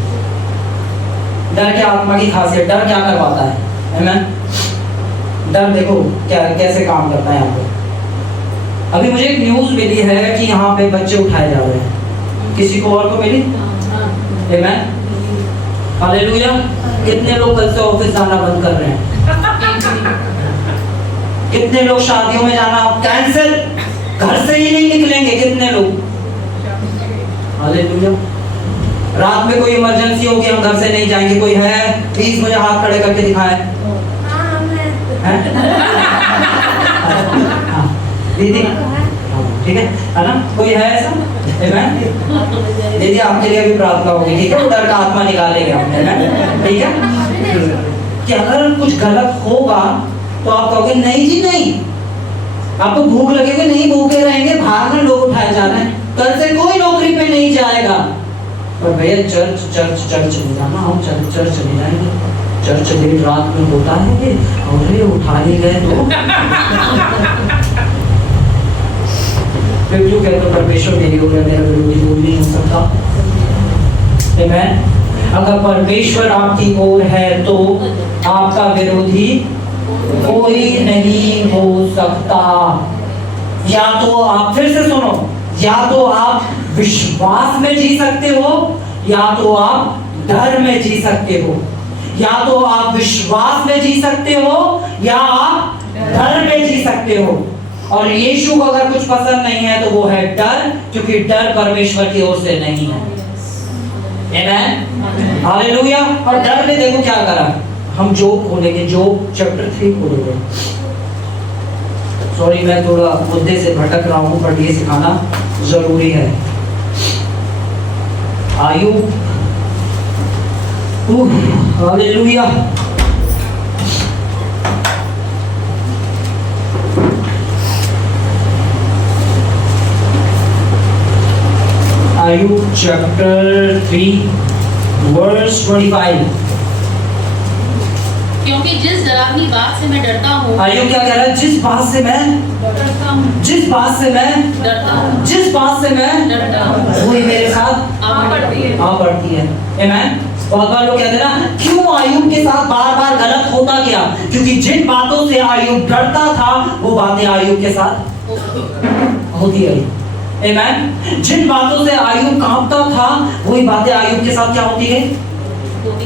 डर की आत्मा की खासियत, डर क्या करवाता है, आमेन। डर देखो क्या कैसे काम करता है यहाँ पे। अभी मुझे एक न्यूज़ मिली है कि यहाँ पे बच्चे उठाए जा रहे हैं, किसी को और को मिली, आमेन। हालेलुया। कितने लोग कल से ऑफिस जाना बंद कर रहे हैं, कितने लोग शादियों में जाना कैंसिल, घर से ही नहीं निकलेंगे, कितने लोग। हालेलुया। रात में कोई इमरजेंसी होगी, हम घर से नहीं जाएंगे, कोई है प्लीज मुझे हाथ खड़े करके दिखाएं। दीदी ठीक है ना, कोई है ऐसा, दीदी आपके लिए भी प्रार्थना होगी, ठीक है, डर का आत्मा निकालेंगे हम, ठीक है। कि अगर कुछ गलत होगा तो आप कहोगे नहीं जी नहीं, आपको भूख लगेगी, नहीं भूखे रहेंगे, बाहर में लोग उठाए जा रहे हैं, कल से कोई नौकरी पे नहीं जाएगा। पर भैया चर्च चर्च चर्च नहीं जाना, हम चर्च चर्च चले जाएंगे, चर्च देर रात में होता है, अरे उठा ही गए तो फिर क्यों कहते हो परमेश्वर मेरी ओर है, मेरा विरोधी कोई नहीं हो सकता। आमेन। अगर परमेश्वर आपकी ओर है तो आपका विरोधी कोई नहीं हो सकता। या तो आप, फिर से सुनो, या तो आप विश्वास में जी सकते हो, या तो आप डर में जी सकते हो। या तो आप विश्वास में जी सकते हो या आप डर में जी सकते हो। और यीशु को अगर कुछ पसंद नहीं है तो वो है डर, क्योंकि डर परमेश्वर की ओर से नहीं है। आमेन। हालेलुया। और डर ने देखो क्या करा, हम जोब खोलेंगे, जोब चैप्टर 3 खोलेंगे। सॉरी मैं थोड़ा मुद्दे से भटक रहा हूँ, बट ये सिखाना जरूरी है। आयुब, हालेलुया। आयुब चैप्टर 3 वर्स 25। क्योंकि जिस डरावनी बात से मैं डरता हूँ, आयुब क्या कह रहा है, जिस बात से मैं डरता हूँ, जिस बात से मैं डरता हूँ, जिस बात से मैं डरता हूँ, वही मेरे साथ आ पड़ती है। आ पड़ती है। आमेन। बहुत बार लोग कहते हैं ना, क्यों आयुब के साथ बार बार गलत होता गया, क्योंकि जिन बातों से आयुब डरता था वो बातें आयुब के साथ होती रही। आमेन। जिन बातों से आयुब कांपता था वही बातें आयुब के साथ क्या होती गई,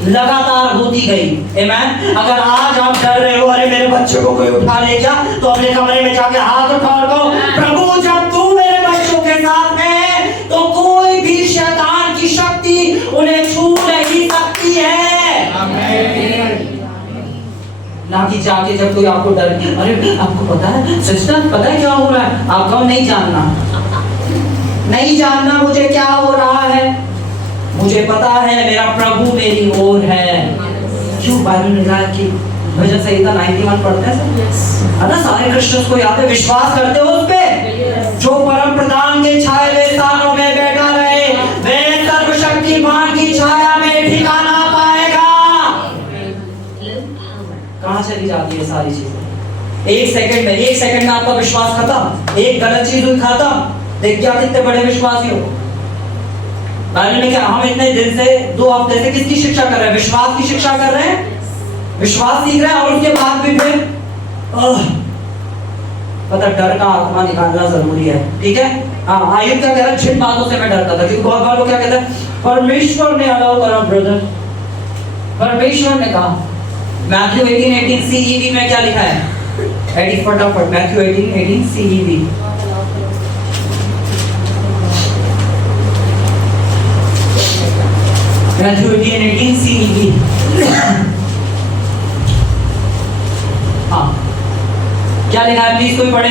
लगातार होती गई। आमेन। अगर आज आप डर रहे हो, अरे मेरे बच्चे को कोई उठा ले जा, तो अपने कमरे में जाके हाथ उठा और कहो, प्रभु जब तू मेरे बच्चों के साथ है तो कोई भी शैतान की शक्ति उन्हें छू नहीं सकती है। आमीन। ना कि जाके जब कोई आपको डर, अरे आपको पता है सिस्टर, पता है क्या हो रहा है, आपको नहीं जानना, नहीं जानना मुझे क्या हो रहा है, मुझे पता है मेरा प्रभु मेरी ओर है। क्यों बाइबल में लिखा है कि भजन संहिता 91 पढ़ते हैं सब, ना सारे क्रिश्चियंस को याद है, विश्वास करते हो उस पे, जो परम प्रधान के छाए हुए स्थानों में बैठा रहे वह सर्वशक्तिमान की छाया में ठिकाना पाएगा। कहाँ चली जाती है सारी चीजें, एक सेकंड में आपका विश्वास खत्म, एक गलत चीज हुई खत्म। देख क्या कितने बड़े विश्वासी हो, बाइबल में क्या हम इतने दिन से 2 हफ्ते से किसकी शिक्षा कर रहे हैं? विश्वास की शिक्षा कर रहे हैं, विश्वास सीख रहे हैं, और उसके बाद भी फिर पता डर का आत्मा निकालना जरूरी है। ठीक है, हाँ आयुब क्या कह रहा है? जिन बातों से मैं डरता था, क्योंकि बहुत बार लोग क्या कहते हैं परमेश्वर ने अलाउ करा ब्रदर, परमेश्वर ने कहा। मैथ्यू 18:18 CEV में क्या लिखा है? एडी फटाफट, मैथ्यू 18:18 CEV। Matthew 18:18 CEV। हाँ क्या लिखा है? प्लीज कोई पढ़े।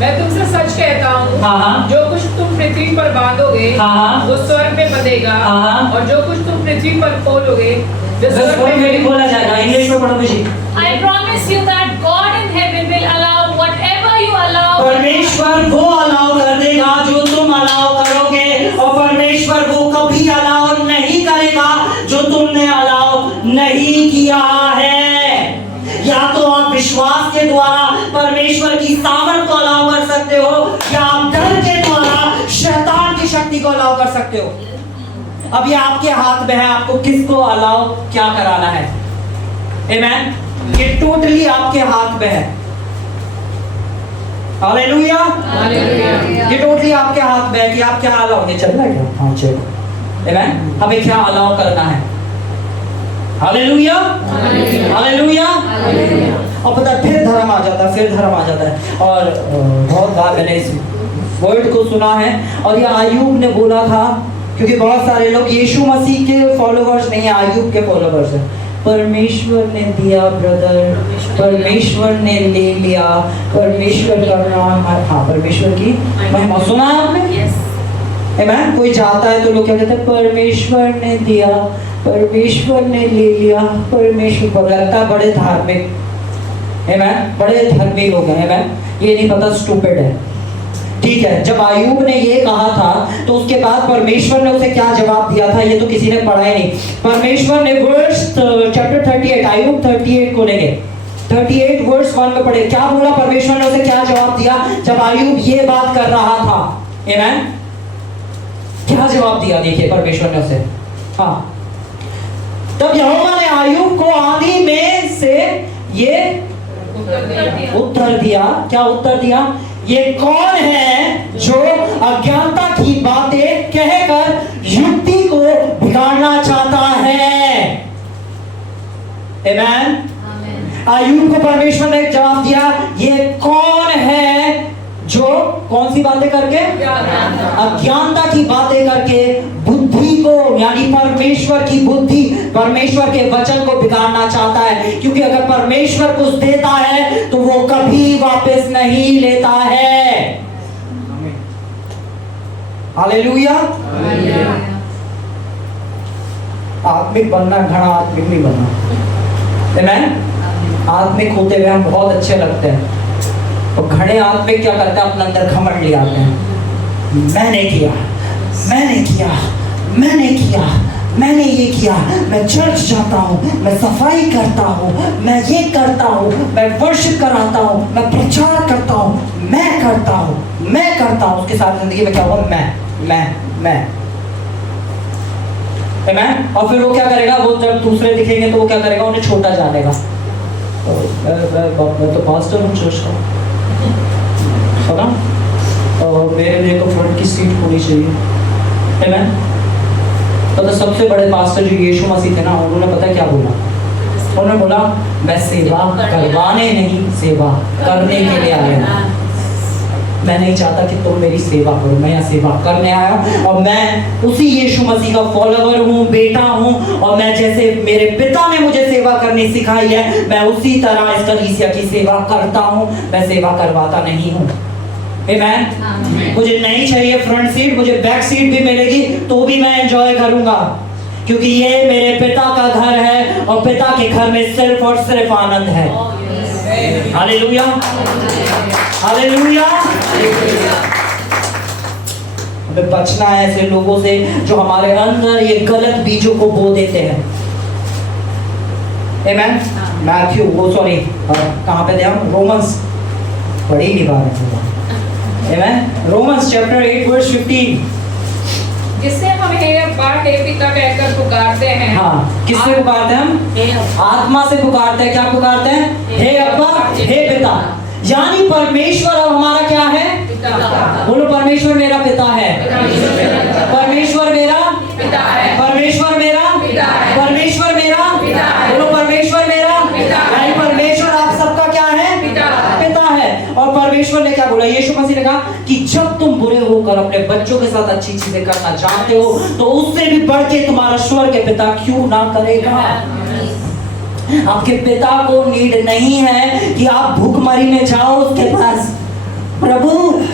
मैं तुमसे सच कहता हूँ, हाँ। जो कुछ तुम पृथ्वी पर बांधोगे हाँ। वो स्वर्ग में बंधेगा, हाँ। और जो कुछ तुम पृथ्वी पर खोलोगे वो स्वर्ग में भी खोला जाएगा। इंग्लिश में पढ़ो जी। I promise you that God in heaven will allow whatever you allow. परमेश्वर वो अलाउ कर देगा जो तुम अलाउ करोगे, और परमेश्वर वो कभी अलाउ नहीं करेगा जो तुमने अलाउ नहीं किया है। या तो आप विश्वास के द्वारा परमेश्वर की सामर्थ को अलाउ कर सकते हो, या आप डर के द्वारा शैतान की शक्ति को अलाउ कर सकते हो। अब ये आपके हाथ में है, आपको किसको अलाउ क्या कराना है। आमेन। ये टोटली आपके हाथ में है। हालेलुया। ये टोटली आपके हाथ में है कि आप क्या अलाउ, ये चल रहा है क्या? हाँ चलो। आमेन। हमें क्या अलाउ करना है। Hallelujah, hallelujah. और पता फिर धर्म आ जाता है, फिर धर्म आ जाता है। और बहुत बार मैंने इस वर्ड को सुना है, और ये आयूब ने बोला था, क्योंकि बहुत सारे लोग यीशु मसीह के फॉलोवर्स नहीं है, आयूब के फॉलोवर्स हैं। परमेश्वर ने दिया ब्रदर, परमेश्वर ने ले लिया, परमेश्वर का नाम, हाँ परमेश्वर की महिमा। सुना है आपने? आमेन। कोई जाता है तो लोग क्या कहते हैं? परमेश्वर ने दिया, परमेश्वर ने ले लिया, परमेश्वर। लगता है बड़े धार्मिक, आमेन, बड़े धर्मी लोग हैं। आमेन। ये नहीं पता स्टूपिड है। ठीक है, जब आयूब ने ये कहा था तो उसके बाद परमेश्वर ने उसे क्या जवाब दिया था, ये तो किसी ने पढ़ा ही नहीं। परमेश्वर ने वर्स चैप्टर 38, आयूब 38 को लेंगे, 38 वर्स 1 में पढ़े। क्या बोला परमेश्वर ने उसे, क्या जवाब दिया जब आयूब ये बात कर रहा था। आमेन। क्या जवाब दिया देखिए परमेश्वर ने उसे। हाँ, तब यहोवा ने आयूब को आंधी में से ये उत्तर दिया। क्या उत्तर दिया? ये कौन है जो अज्ञानता की बातें कहकर युक्ति को बिगाड़ना चाहता है। आमेन। आयूब को परमेश्वर ने जवाब दिया, ये कौन है जो कौन सी बातें करके? अज्ञानता की बातें करके बुद्धि को, यानी परमेश्वर की बुद्धि, परमेश्वर के वचन को बिगाड़ना चाहता है। क्योंकि अगर परमेश्वर कुछ देता है तो वो कभी वापस नहीं लेता है। हालेलुया। आत्मिक बनना, घना आत्मिक नहीं बनना। आमेन। आत्मिक होते हुए हम बहुत अच्छे लगते हैं, और घड़े आत्मिक क्या करते हैं? अपने अंदर घमंड ले आते हैं। मैंने किया, मैंने किया, मैंने किया, मैंने ये किया, मैं चर्च जाता हूँ, मैं सफाई करता हूँ, मैं ये करता हूँ, मैं वर्शिप कराता हूँ, मैं प्रचार करता हूँ, मैं करता हूँ, मैं करता हूँ। उसके साथ जिंदगी में क्या होगा? मैं। आमेन। और फिर वो क्या करेगा? वो जब दूसरे दिखेंगे तो वो क्या करेगा? उन्हें छोटा जानेगा। मैं तो पास्टर हूँ चर्च का, और मेरे लिए तो फ्रंट की सीट होनी चाहिए। आमेन। तो सबसे बड़े पास्टर जो यीशु मसीह थे ना, उन्होंने पता क्या बोला? उन्होंने बोला, मैं सेवा करवाने नहीं, सेवा करने के लिए आया हूं। मैं नहीं चाहता कि तुम मेरी सेवा करो, मैं यहाँ सेवा करने आया हूँ, और मैं उसी यीशु मसीह का फॉलोवर हूँ, बेटा हूँ। और मैं जैसे मेरे पिता ने मुझे सेवा करनी सिखाई है, मैं उसी तरह इस कलीसिया की सेवा करता हूँ। मैं सेवा करवाता नहीं हूँ। आमेन। मुझे नहीं चाहिए फ्रंट सीट, मुझे बैक सीट भी मिलेगी तो भी मैं एंजॉय करूंगा, क्योंकि ये मेरे पिता का घर है, और पिता के घर में सिर्फ और सिर्फ आनंद है। Hallelujah, hallelujah. हमें बचना है ऐसे लोगों से जो हमारे अंदर ये गलत बीजों को बो देते हैं। आमेन। मैथ्यू, वो सॉरी कहाँ पे थे हम? रोमन्स, पढ़ी नहीं पा रहे। Amen. Romans chapter 8 verse 15. जिसे हम हे अब्बा हे पिता कहकर पुकारते हैं। हाँ, किससे पुकारते हैं हम? आत्मा से पुकारते हैं। क्या पुकारते हैं? हे अब्बा हे पिता। यानी परमेश्वर अब हमारा क्या है? पिता। बोलो, परमेश्वर मेरा पिता है। परमेश्वर मेरा पिता है। परमेश्वर मेरा पिता है। परमेश्वर मेरा पिता है। बोलो, परमेश्वर मेरा पिता है। यानी परमेश्वर आप सबका क्या है? पिता। पिता है। और परमेश्वर ने क्या बोला? यीशु मसीह ने कहा कि जब तुम बुरे होकर अपने बच्चों के साथ अच्छी चीजें करना चाहते हो तो उससे भी बढ़ के तुम्हारा स्वर्ग के पिता क्यों ना करेगा। आपके पिता को नीड नहीं है कि आप भूखमरी में जाओ उसके पास। प्रभु,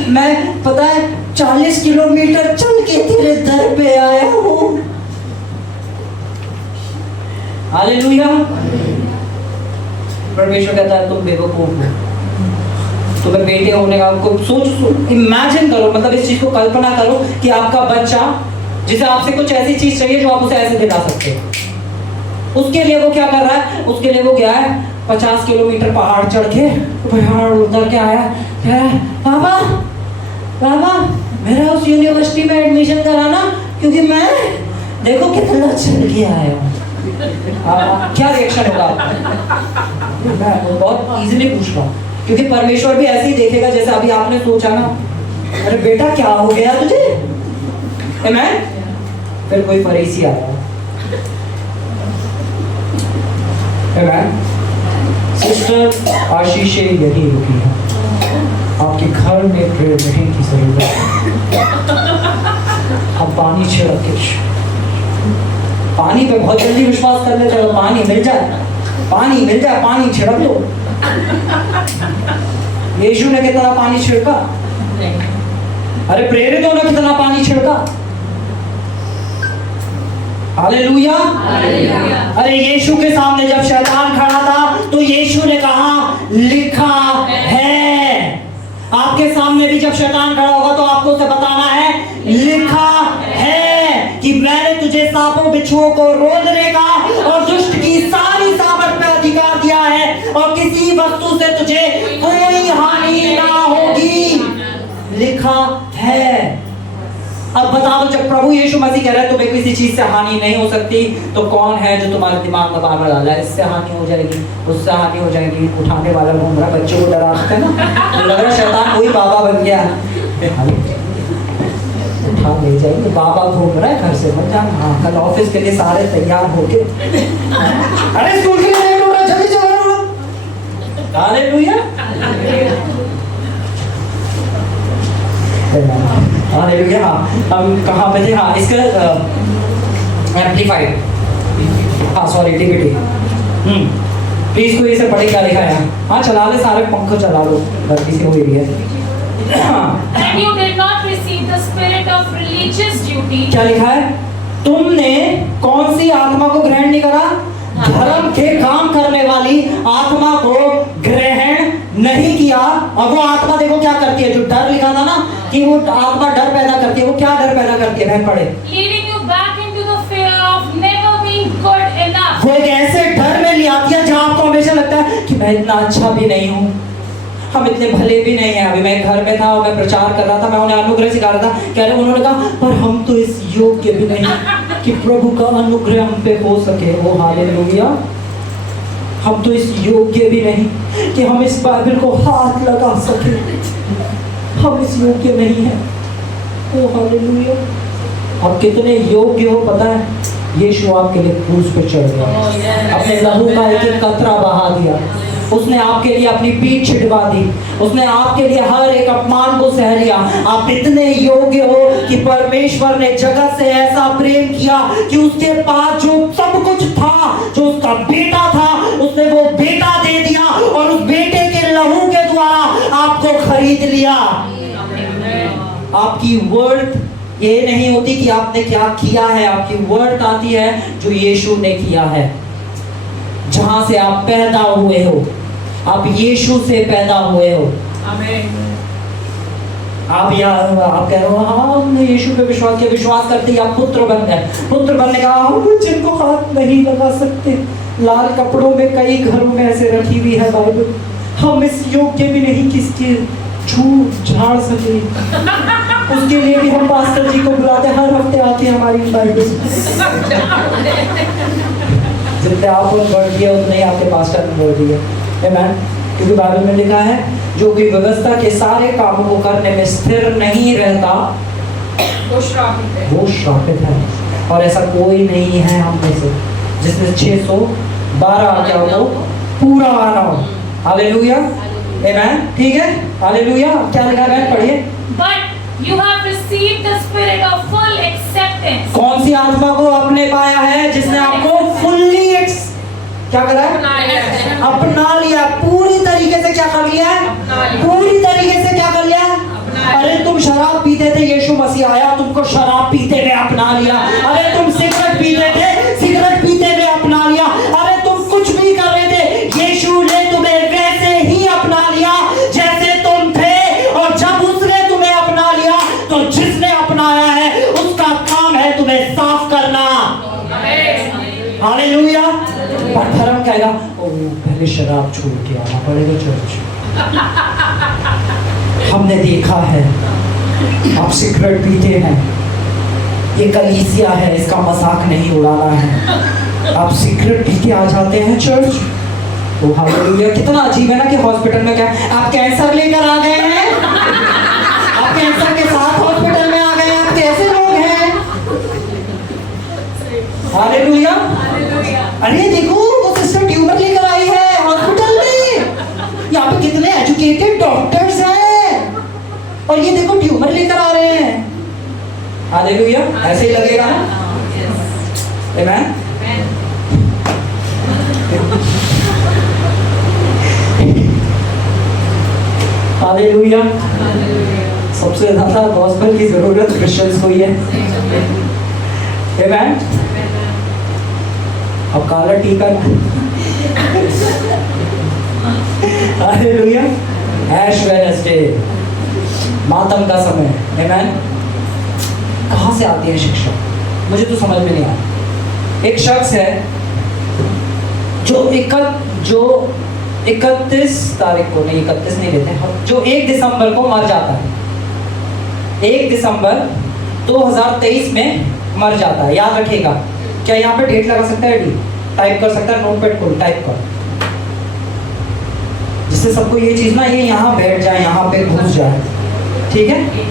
मैं पता है 40 किलोमीटर चल के तेरे दर पे आया हूं। हालेलुया। परमेश्वर कहता है तुम बेवकूफ हो। तुम्हें बेटे होने का सोच इमेजिन करो, मतलब इस चीज को कल्पना करो कि आपका बच्चा जिसे आपसे कुछ ऐसी चीज चाहिए जो आप उसे ऐसे दिला सकते हो, उसके लिए वो क्या कर रहा है? उसके लिए वो गया है 50 किलोमीटर पहाड़ चढ़ के, पहाड़ उतर के आया, कह रहा है पापा पापा मेरा उस यूनिवर्सिटी में एडमिशन कराना, क्योंकि मैं देखो कितना चल के आया हूँ। क्या रिएक्शन होगा आपका? मैं बहुत इजीली पूछ रहा हूँ, क्योंकि परमेश्वर भी ऐसे ही देखेगा जैसे अभी आपने सोचा ना, अरे बेटा क्या हो गया तुझे? आमेन। फिर कोई फरीसी आया, आमेन। सिस्टर आशीष यही रुकी है, आपके घर में प्रेयर नहीं की जरूरत है। अब पानी छिड़क के, पानी पे बहुत जल्दी विश्वास कर लेते हो, पानी मिल जाए, पानी मिल जाए, पानी छिड़क लो। यीशु ने कितना पानी छिड़का? अरे प्रेरितों ने कितना पानी छिड़का? हालेलुया। अरे यीशु के सामने जब शैतान खड़ा था तो यीशु ने कहा लिखा है। आपके सामने भी जब शैतान खड़ा होगा तो आपको उसे बताना है लिखा है कि मैंने तुझे सांपों बिच्छुओं को रोकने का और दुष्ट की सारी सामर्थ में अधिकार दिया है और किसी वस्तु से तुझे कोई हानि ना होगी। लिखा है। अब बता दो, जब प्रभु यीशु मसीह कह रहा है तुम्हें किसी चीज से हानि नहीं हो सकती, तो कौन है जो तुम्हारे दिमाग में बार बार डाला है इससे हानि हो जाएगी, उससे हानि हो जाएगी? उठाने वाला घूम रहा है, बच्चों को डरा सकते ना, तो लग रहा है शैतान कोई बाबा बन गया, उठा ले जाएंगे, बाबा घूम रहा है घर से मत जाना। हाँ, कल ऑफिस के लिए सारे तैयार हो गए, अरे स्कूल के लिए लेट हो रहा है, जल्दी चलो। हालेलुया। हालेलुया। हम कहाँ पे थे? हाँ, इसका एम्पलीफाइड, हाँ सॉरी डीवीडी। प्लीज कोई इसे पढ़े क्या लिखा है? हाँ चला ले, सारे पंखो चला लो, गलती से हुई भी है। And you did not receive the spirit of religious duty. क्या लिखा है? तुमने कौन सी आत्मा को ग्रहण नहीं करा? धर्म के काम करने वाली आत्मा को ग्रहण नहीं किया। और वो आत्मा देखो क्या करती है, जो डर लिखा था ना कि वो आत्मा डर पैदा करती है, वो क्या डर पैदा करती है? बहन पढ़े। Leading you back into the fear of never being good enough. वो एक ऐसे डर में ले आती है जहाँ आपको हमेशा लगता है कि मैं इतना अच्छा भी नहीं हूँ, हम इतने भले भी नहीं हैं। अभी मैं घर में था और मैं प्रचार कर रहा था, मैं उन्हें अनुग्रह सिखा रहा था, कह रहे उन्होंने कहा पर हम तो इस योग्य भी नहीं कि प्रभु का अनुग्रह हम पे हो सके। ओ हालेलुया। हम तो इस योग्य भी नहीं कि हम इस बाइबल को हाथ लगा सके, हम इस योग्य नहीं है। ओ हालेलुया। आप कितने योग्य हो पता है? यीशु आपके लिए क्रूस पे चढ़ गया, अपने लहू का एक एक कतरा बहा दिया, उसने आपके लिए अपनी पीठ छिड़वा दी, उसने आपके लिए हर एक अपमान को सह लिया। आप इतने योग्य हो कि परमेश्वर ने जगत से ऐसा प्रेम किया कि उसके पास जो सब कुछ था, जो उसका बेटा था, उसने वो बेटा दे दिया और उस बेटे के लहू के द्वारा आपको खरीद लिया। आपकी वर्थ ये नहीं होती कि आपने क्या किया है, आपकी वर्थ आती है जो यीशु ने किया है। जहां से आप पैदा हुए हो, आप यीशु से पैदा हुए हो। आमीन। आप कह रहे हो हाँ हमने यीशु पे विश्वास किया, विश्वास करते ही आप पुत्र बन गए। पुत्र बनने का हम जिनको हाथ नहीं लगा सकते, लाल कपड़ों में कई घरों में ऐसे रखी हुई है बाइबल। हम इस योग्य भी नहीं किसके झाड़ सके, उसके लिए भी हम पास्टर जी को बुलाते हैं, हर हफ्ते आती है हमारी बाइबल। जितने आप बढ़ दिए उतने ही आपके पास्टर ने बढ़ दिए। आमीन। क्योंकि बाइबल में लिखा है जो कोई व्यवस्था के सारे कामों को करने में स्थिर नहीं रहता वो श्रापित है। और ऐसा कोई नहीं है हम में से जिसने 612 आज्ञाओं को पूरा माना हो। हालेलुया। आमीन। ठीक है, हालेलुया। क्या लिखा है, पढ़िए। But you have received the spirit of full acceptance. कौन सी आत्मा को आपने पाया है जिसने आपको फुल्ली क्या करा है? अपना लिया। पूरी तरीके से क्या कर लिया है? पूरी तरीके से क्या कर लिया? अरे तुम शराब पीते थे, यीशु मसीह आया तुमको शराब पीते हुए अपना लिया। अरे तुम सिगरेट पीते थे, सिगरेट पीते हुए अपना लिया। अरे तुम कुछ भी कर रहे थे, यीशु ने तुम्हें वैसे ही अपना लिया जैसे तुम थे। और जब उसने तुम्हें अपना लिया तो जिसने अपनाया है उसका काम है तुम्हें साफ करना। हालेलुया। पर धर्म कहेगा ओ पहले शराब छोड़ के आना पड़ेगा चर्च। हमने देखा है आप सिगरेट पीते हैं, ये कलीसिया है, इसका मजाक नहीं उड़ाना है। आप सिगरेट पी के आ जाते हैं चर्च। तो हालेलुया। कितना अजीब है ना कि हॉस्पिटल में क्या आप कैंसर लेकर आ गए हैं, आप कैंसर के साथ हॉस्पिटल में आ गए हैं, आप कैसे लोग हैं। हालेलुया। अरे देखो वो सिस्टर ट्यूमर लेकर आई है हॉस्पिटल में, यहाँ पे कितने एजुकेटेड डॉक्टर्स हैं और ये देखो ट्यूमर लेकर आ रहे हैं। हालेलुया। ऐसे ही लगेगा ना। आमीन। हालेलुया। सबसे ज्यादा गॉस्पेल की जरूरत क्रिश्चियंस को ही है। आमीन। अब काला टीका हालेलुया। ऐश वेडनेसडे, मातम का समय। आमीन। कहाँ से आती है शिक्षा, मुझे तो समझ में नहीं आया। एक शख्स है जो 31 तारीख को, नहीं 31 नहीं लेते, जो 1 दिसंबर को मर जाता है। 1 दिसंबर 2023 में मर जाता है। याद रखिएगा। क्या यहाँ पे डेट लगा सकता है? डी टाइप कर सकता है, नोटपैड खोल टाइप कर, जिससे सबको ये चीज ना ये यहाँ बैठ जाए, यहाँ पे घुस जाए। ठीक है।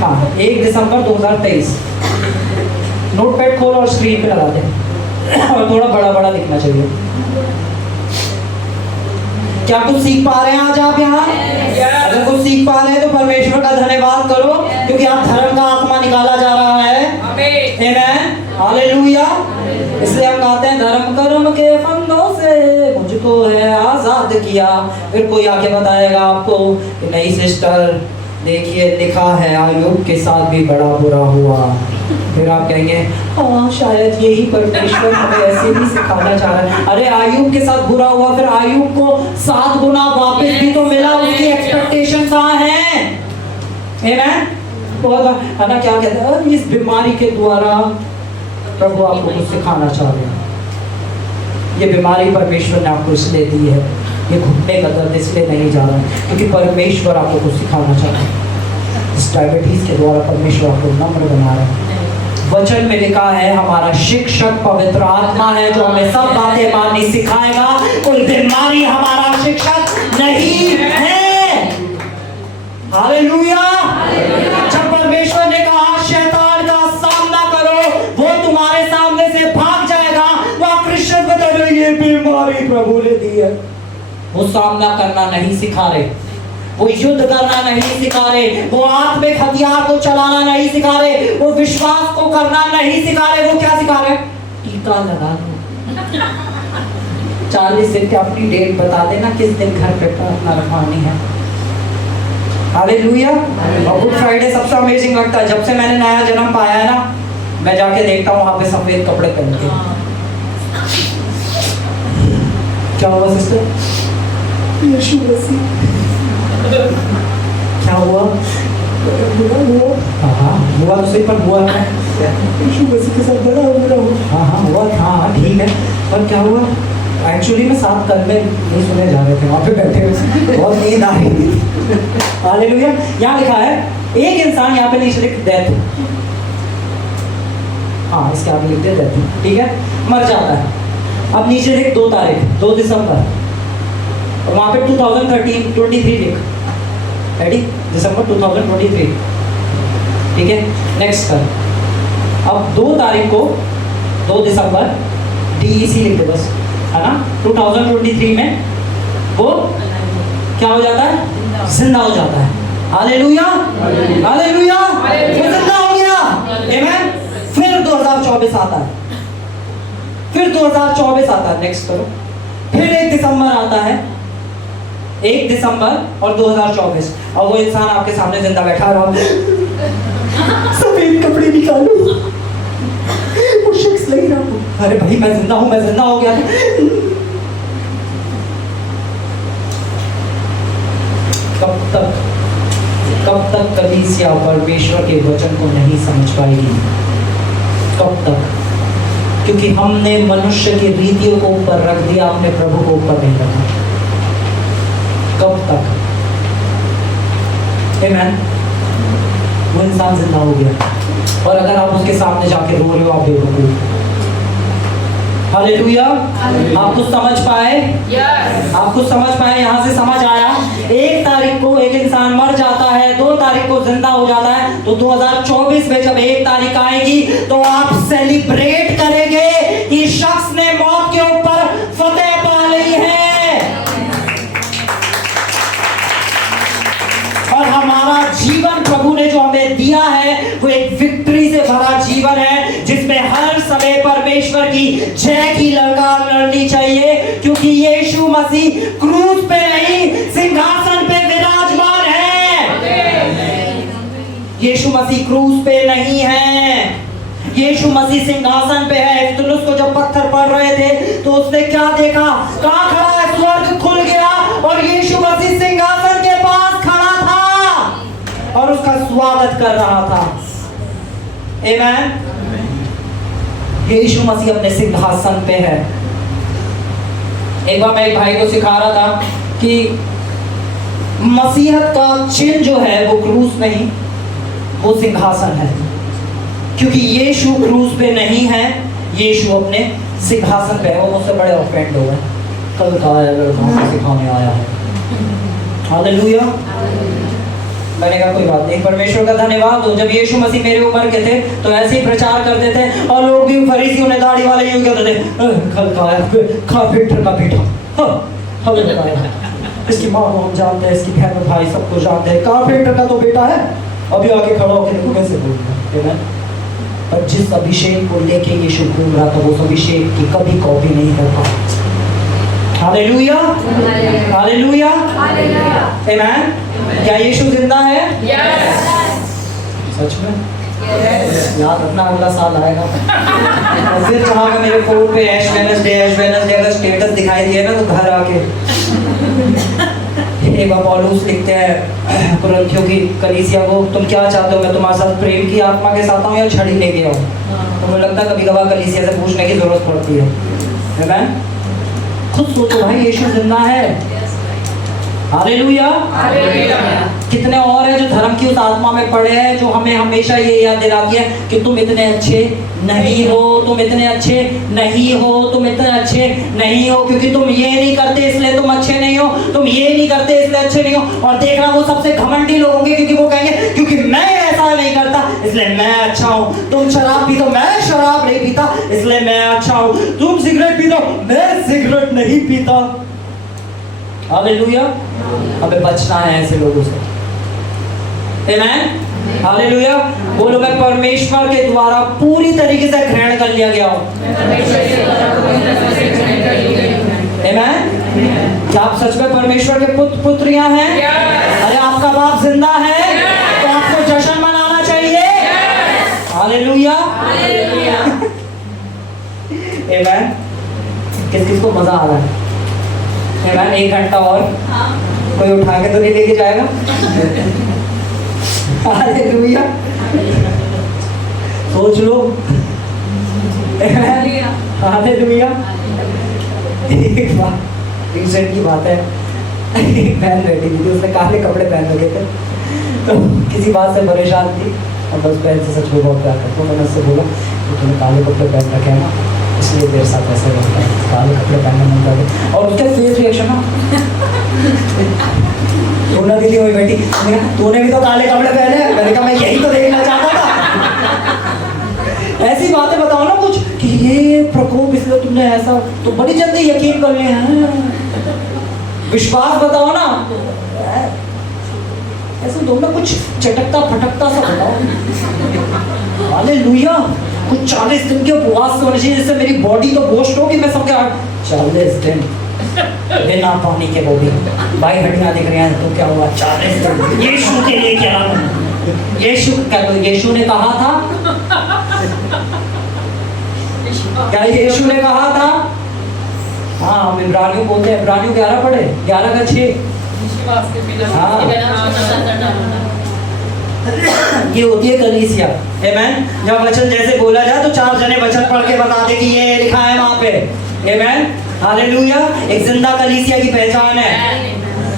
हाँ 1 दिसंबर 2023। नोटपैड खोल और स्क्रीन पे लगा दे और थोड़ा बड़ा बड़ा दिखना चाहिए। क्या कुछ सीख पा रहे हैं आज आप यहाँ? अगर कुछ सीख पा रहे हैं तो परमेश्वर का धन्यवाद करो, क्योंकि आप धर्म का आत्मा निकाला जा रहा है। आमीन। हालेलुया। इसलिए हम कहते हैं धर्म कर्म के फंदों से मुझको है आजाद किया। फिर कोई आके बताएगा आपको कि नहीं सिस्टर देखिए लिखा है आयुब के साथ भी बड़ा बुरा हुआ। फिर आप कहेंगे हाँ शायद यही परमेश्वर हमें ऐसे भी सिखाना चाह रहा है। अरे आयुब के साथ बुरा हुआ, फिर आयुब को 7 गुना वापस भी तो मिला। उसकी एक्सपेक्टेशन कहाँ है? आमीन। बहुत है ना, क्या कहते हैं, इस बीमारी के द्वारा प्रभु आपको कुछ सिखाना चाह रहे हैं। ये बीमारी परमेश्वर ने आपको इसलिए दी है, ये घुटने का दर्द इसलिए नहीं जा रहा है क्योंकि परमेश्वर आपको कुछ सिखाना चाहता है। इस डायबिटीज के द्वारा परमेश्वर आपको नम्र बना रहा है। वचन में लिखा है हमारा शिक्षक पवित्र आत्मा है जो हमें सब बातें माननी सिखाएगा। कोई बीमारी हमारा शिक्षक नहीं है। हालेलुया। जब परमेश्वर ने कहा शैतान का सामना करो, वो तुम्हारे सामने से भाग जाएगा, वह क्रिश्चियन बता रहे ये बीमारी प्रभु ने दी है। वो सामना करना नहीं सिखा रहे, वो युद्ध करना नहीं सिखा रहे, वो आत्मिक हथियार को चलाना नहीं सिखा रहे, वो विश्वास को करना नहीं सिखा रहे। वो क्या सिखा रहे? टीका लगा दो। 40 दिन की अपनी डेट बता देना किस दिन घर पे प्रार्थना रखवानी है। हालेलुया। और गुड फ्राइडे सबसे अमेजिंग लगता है। जब से मैंने नया जन्म पाया है ना, मैं जाके देखता हूँ वहां पे सफेद कपड़े पहन के। क्या हुआ सिस्टर? यीशु मसीह क्या हुआ? हाँ हुआ तो सही, पर हुआ है यीशु मसीह के साथ बड़ा हुआ। हाँ हुआ। हाँ ठीक है, पर क्या हुआ? एक्चुअली में 7 कल में नहीं सुने जा रहे थे, वहाँ पे बैठे हुए बहुत नींद आ रही थी। हालेलुया। यहाँ लिखा है एक इंसान, यहाँ पे नीचे लिख डेथ, हाँ इसके आगे लिख दे डेथ, ठीक है, मर जाता है। अब नीचे लिख 2 तारीख 2 दिसंबर, और वहाँ पे 2023 लिख, रेडी, दिसंबर 2023, ठीक है। नेक्स्ट कर, अब 2 तारीख को 2 दिसंबर DEC लिख दे बस, है ना। 2023 में वो क्या हो जाता है, जिंदा हो जाता है। हालेलुया, हालेलुया, वो जिंदा हो गया, आमेन। फिर 2024 आता है, फिर 2024 आता है, नेक्स्ट करो। फिर 1 दिसंबर आता है, 1 दिसंबर और 2024, और वो इंसान आपके सामने जिंदा बैठा रहा, सफेद कपड़े निकालो, वो शख्स लग रहा, अरे भाई मैं जिंदा हूं, मैं जिंदा हो गया। कब तक कलीसिया परमेश्वर के वचन को नहीं समझ पाएगी? कब तक? क्योंकि हमने मनुष्य की रीतियों को ऊपर रख दिया, अपने प्रभु को ऊपर नहीं रखा। कब तक? आमेन। वो इंसान जिंदा हो गया, और अगर आप उसके सामने जाके रो रहे हो, आप बेवकूफ। हालेलुया। आप कुछ समझ पाए? आप कुछ समझ पाए? यहाँ से समझ आया? 1 तारीख को एक इंसान मर जाता है, 2 तारीख को जिंदा हो जाता है, तो 2024 में जब 1 तारीख आएगी तो आप सेलिब्रेट करेंगे कि शख्स ने मौत के ऊपर फतेह पा ली है। और हमारा जीवन प्रभु ने जो हमें दिया है वो एक विक्ट्री से भरा जीवन है, जिसमें हर समय परमेश्वर की जय की ललकार लड़नी चाहिए, क्योंकि यीशु मसीह क्रूस पे नहीं सिंहासन पे विराजमान है। यीशु मसीह क्रूस पे नहीं है, यीशु मसीह सिंहासन पे है। फितुलुस को जब पत्थर पड़ रहे थे तो उसने क्या देखा? कहाँ खड़ा है? स्वर्ग खुल गया और यीशु मसीह सिंहासन के पास खड़ा था और उसका स्वागत कर रहा था। आमेन। यीशु मसीह अपने सिंहासन पे है। एक बार मैं एक भाई को सिखा रहा था कि मसीहत का चिन्ह जो है वो क्रूस नहीं, वो सिंहासन है। क्योंकि यीशु क्रूस पे नहीं है, यीशु अपने सिंहासन पे है। वो मुझसे बड़े ऑफेंड हो गए, कल का लड़का सिखाने आया है। हालेलुया। मैंने कहा कोई बात नहीं, परमेश्वर का धन्यवाद हो। जब यीशु मसीह मेरे उम्र के थे तो ऐसे ही प्रचार करते थे, और लोग भी फरीसियों ने दाढ़ी वाले यूं कहते थे, कल का कारपेंटर का बेटा, हमें बताया, इसकी माँ को हम जानते हैं, इसकी बहन भाई सबको जानते हैं, कारपेंटर का तो बेटा है। अभी आके खड़ा होकर देखो कैसे बोलता है। पर जिस अभिषेक को लेके यीशु घूम रहा था, उस अभिषेक की कभी कॉपी नहीं करता। हालेलुया, हालेलुया, आमेन। क्या यीशु जिंदा है? सच में? याद रखना, अगला साल आएगा और फिर चाहोगे मेरे फोन पे ऐश वेडनेसडे अगर स्टेटस दिखाई दिया ना तो घर आके एक बार पौलुस लिखते हैं कुरिन्थियों की कलीसिया को, तुम क्या चाहते हो, मैं तुम्हारे साथ प्रेम की आत्मा के साथ हूँ या छड़ी लेके आऊँ? तो मुझे लगता है कभी कभार कलीसिया से पूछने की जरूरत पड़ती है। मैं खुद सोचो भाई, यीशु जिंदा है। हालेलुया। कितने और हैं जो धर्म की उस आत्मा में पड़े हैं, जो हमें हमेशा ये याद दिलाती है कि तुम इतने अच्छे नहीं हो, तुम इतने अच्छे नहीं हो, तुम इतने अच्छे नहीं हो, क्योंकि तुम ये नहीं करते इसलिए तुम अच्छे नहीं हो, तुम ये नहीं करते इसलिए अच्छे नहीं हो। और देखना वो सबसे घमंडी लोग होंगे, क्योंकि वो कहेंगे क्योंकि मैं ऐसा नहीं करता इसलिए मैं अच्छा हूँ। तुम शराब पीते हो, मैं शराब नहीं पीता इसलिए मैं अच्छा हूँ। तुम सिगरेट पीते हो, मैं सिगरेट नहीं पीता। हालेलुया। हमें बचना है ऐसे लोगों से। आमेन। हालेलुया। बोलो, मैं परमेश्वर के द्वारा पूरी तरीके से ग्रहण कर लिया गया हूँ। आमेन। क्या आप सच में परमेश्वर के पुत्रियां हैं? अरे आपका बाप जिंदा है तो आपको जश्न मनाना चाहिए। हालेलुया। आमेन। किस को मजा आ रहा है? आमेन। 1 घंटा और कोई उठा के तो नहीं लेके जाएगा? हालेलुया। सोच लो। हालेलुया। एक बार रिसेंट की बात है, एक बहन बैठी थी, उसने काले कपड़े पहन रखे थे, तो किसी बात से परेशान थी और बस बहन से सच में बहुत प्यार करता हूँ। मैंने उससे बोला कि तूने काले कपड़े पहन रखे हैं ना, इसलिए तेरे साथ ऐसे रहता है, काले कपड़े पहनने मन करते। और उसके फेस रिएक्शन ना, सोना दीदी वही बैठी, मैंने कहा, तूने भी तो काले कपड़े पहने हैं। मैंने कहा मैं यही तो देखना चाहता था। ऐसी बातें बताओ ना कुछ कि ये प्रकोप इसलिए तुमने ऐसा, तो बड़ी जल्दी यकीन कर लिया है। विश्वास बताओ ना, ऐसे दो ना कुछ चटकता फटकता सा बताओ। हालेलुया। कुछ 40 दिन के उपवास होने चाहिए जिससे मेरी बॉडी तो बोस्ट हो कि मैं सबके 40 दिन बिना पानी के, वो भी भाई हड्डियां दिख रही हैं, तो क्या हुआ 40 दिन यीशु के लिए क्या, यीशु ने कहा था, क्या यीशु ने कहा था? हाँ, हम इब्रानियों बोलते हैं, इब्रानियों 11 पढ़े, 11 का 6। हाँ, ये होती है कलीसिया। आमेन। जब वचन जैसे बोला जाए तो 4 जने वचन पढ़ के बता दे कि ये लिखा है वहां पे। आमेन, हालेलुया। एक जिंदा कलीसिया की पहचान है।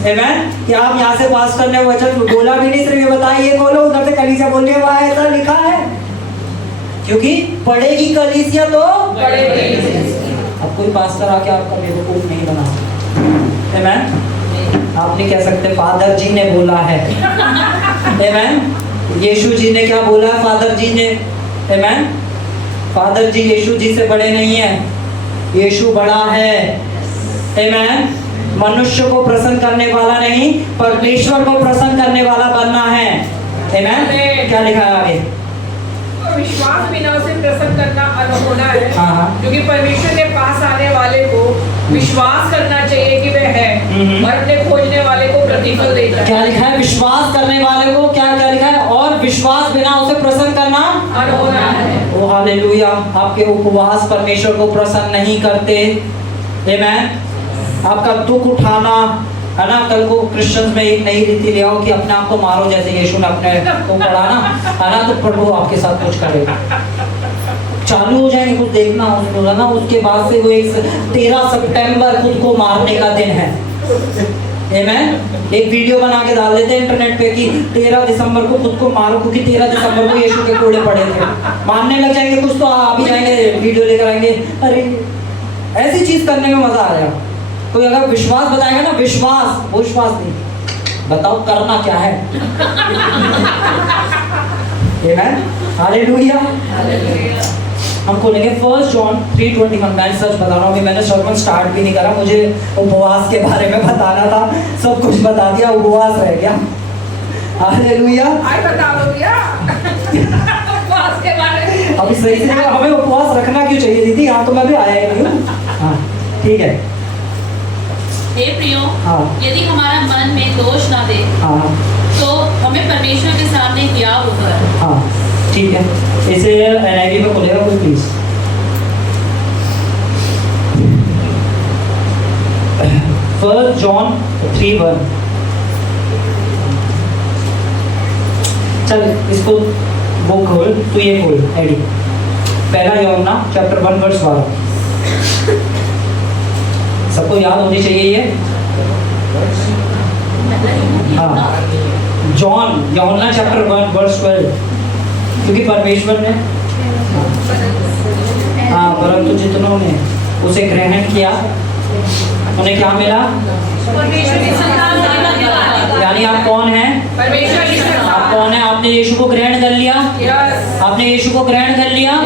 आमेन। कि आप यहाँ से पास करने वचन बोला भी नहीं, सिर्फ ये बताया ये खोलो, उधर से कलीसिया बोलने वहां ऐसा लिखा है, क्योंकि पढ़ेगी कलीसिया तो पढ़ेगी। अब कोई पास्टर आके आपका बेवकूफ नहीं बना। आमेन। आप नहीं कह सकते फादर जी ने बोला है। आमेन। यीशु जी ने क्या बोला है? फादर जी ने। आमेन। फादर जी यीशु जी से बड़े नहीं है, यीशु बड़ा है। आमेन। मनुष्य को प्रसन्न करने वाला नहीं, परमेश्वर को प्रसन्न करने वाला बनना है। आमेन। क्या लिखा है आगे? विश्वास बिना उसे प्रसन्न करना अनहोना है। हाँ। क्योंकि परमेश्वर के पास आने वाले को विश्वास करना चाहिए कि वह है और अपने खोजने वाले को प्रतिफल देता है। क्या लिखा है? विश्वास करने वाले को क्या क्या लिखा है? और विश्वास बिना उसे प्रसन्न करना अनहोना है। ओ हालेलुया। आपके उपवास परमेश्वर को प्रसन्न नहीं करते। आमेन। आपका दुख उठाना है ना, कल को क्रिश्चियंस में एक नई रीति ले आओ कि अपने आप को मारो, जैसे यीशु ने अपने को पढ़ा ना, है ना, तो प्रभु आपके साथ कुछ करेगा। चालू हो जाएंगे कुछ देखना उसको, है ना। उसके बाद से वो 13 सितंबर खुद को मारने का दिन है। आमेन। एक वीडियो बना के डाल देते हैं इंटरनेट पे कि 13 दिसंबर को खुद को मारो, क्योंकि 13 दिसंबर को यीशु के कोड़े पड़े थे। मारने लग जाएंगे कुछ तो आ भी जाएंगे, वीडियो लेकर आएंगे। अरे ऐसी चीज करने में मजा आएगा। कोई अगर विश्वास बताएगा ना, विश्वास, वो विश्वास नहीं, बताओ करना क्या है। आमेन, हालेलुया। हम खोलेंगे 1 जॉन 3:21। मैं सच बता रहा हूँ, अभी मैंने सर्मन स्टार्ट भी नहीं करा, मुझे उपवास के बारे में बताना था, सब कुछ बता दिया, उपवास रह गया। हालेलुया। आज बता दो भैया उपवास के बारे में। अभी सही से हमें उपवास रखना क्यों चाहिए दीदी? यहाँ तो मैं भी आया ही नहीं हूँ। हाँ ठीक है। हे प्रियो, हाँ। यदि हमारा मन में दोष ना दे, हाँ तो हमें परमेश्वर के सामने क्या होगा? हाँ ठीक है। इसे NIV में खोलेगा कोई प्लीज। First John 3:1। चल इसको वो खोल, तू ये खोल एडी। पहला यूहन्ना चैप्टर 1 वर्स 12। सबको याद होनी चाहिए ये। हाँ, जॉन यूहन्ना चैप्टर 1 वर्स 12। क्योंकि परमेश्वर ने, हाँ, परंतु जितनों ने उसे ग्रहण किया उन्हें क्या मिला? परमेश्वर की संतान बनने वाले। यानी आप कौन हैं? परमेश्वर की संतान। आप कौन हैं? आपने यीशु को ग्रहण कर लिया। यस। आपने यीशु को ग्रहण कर लिया,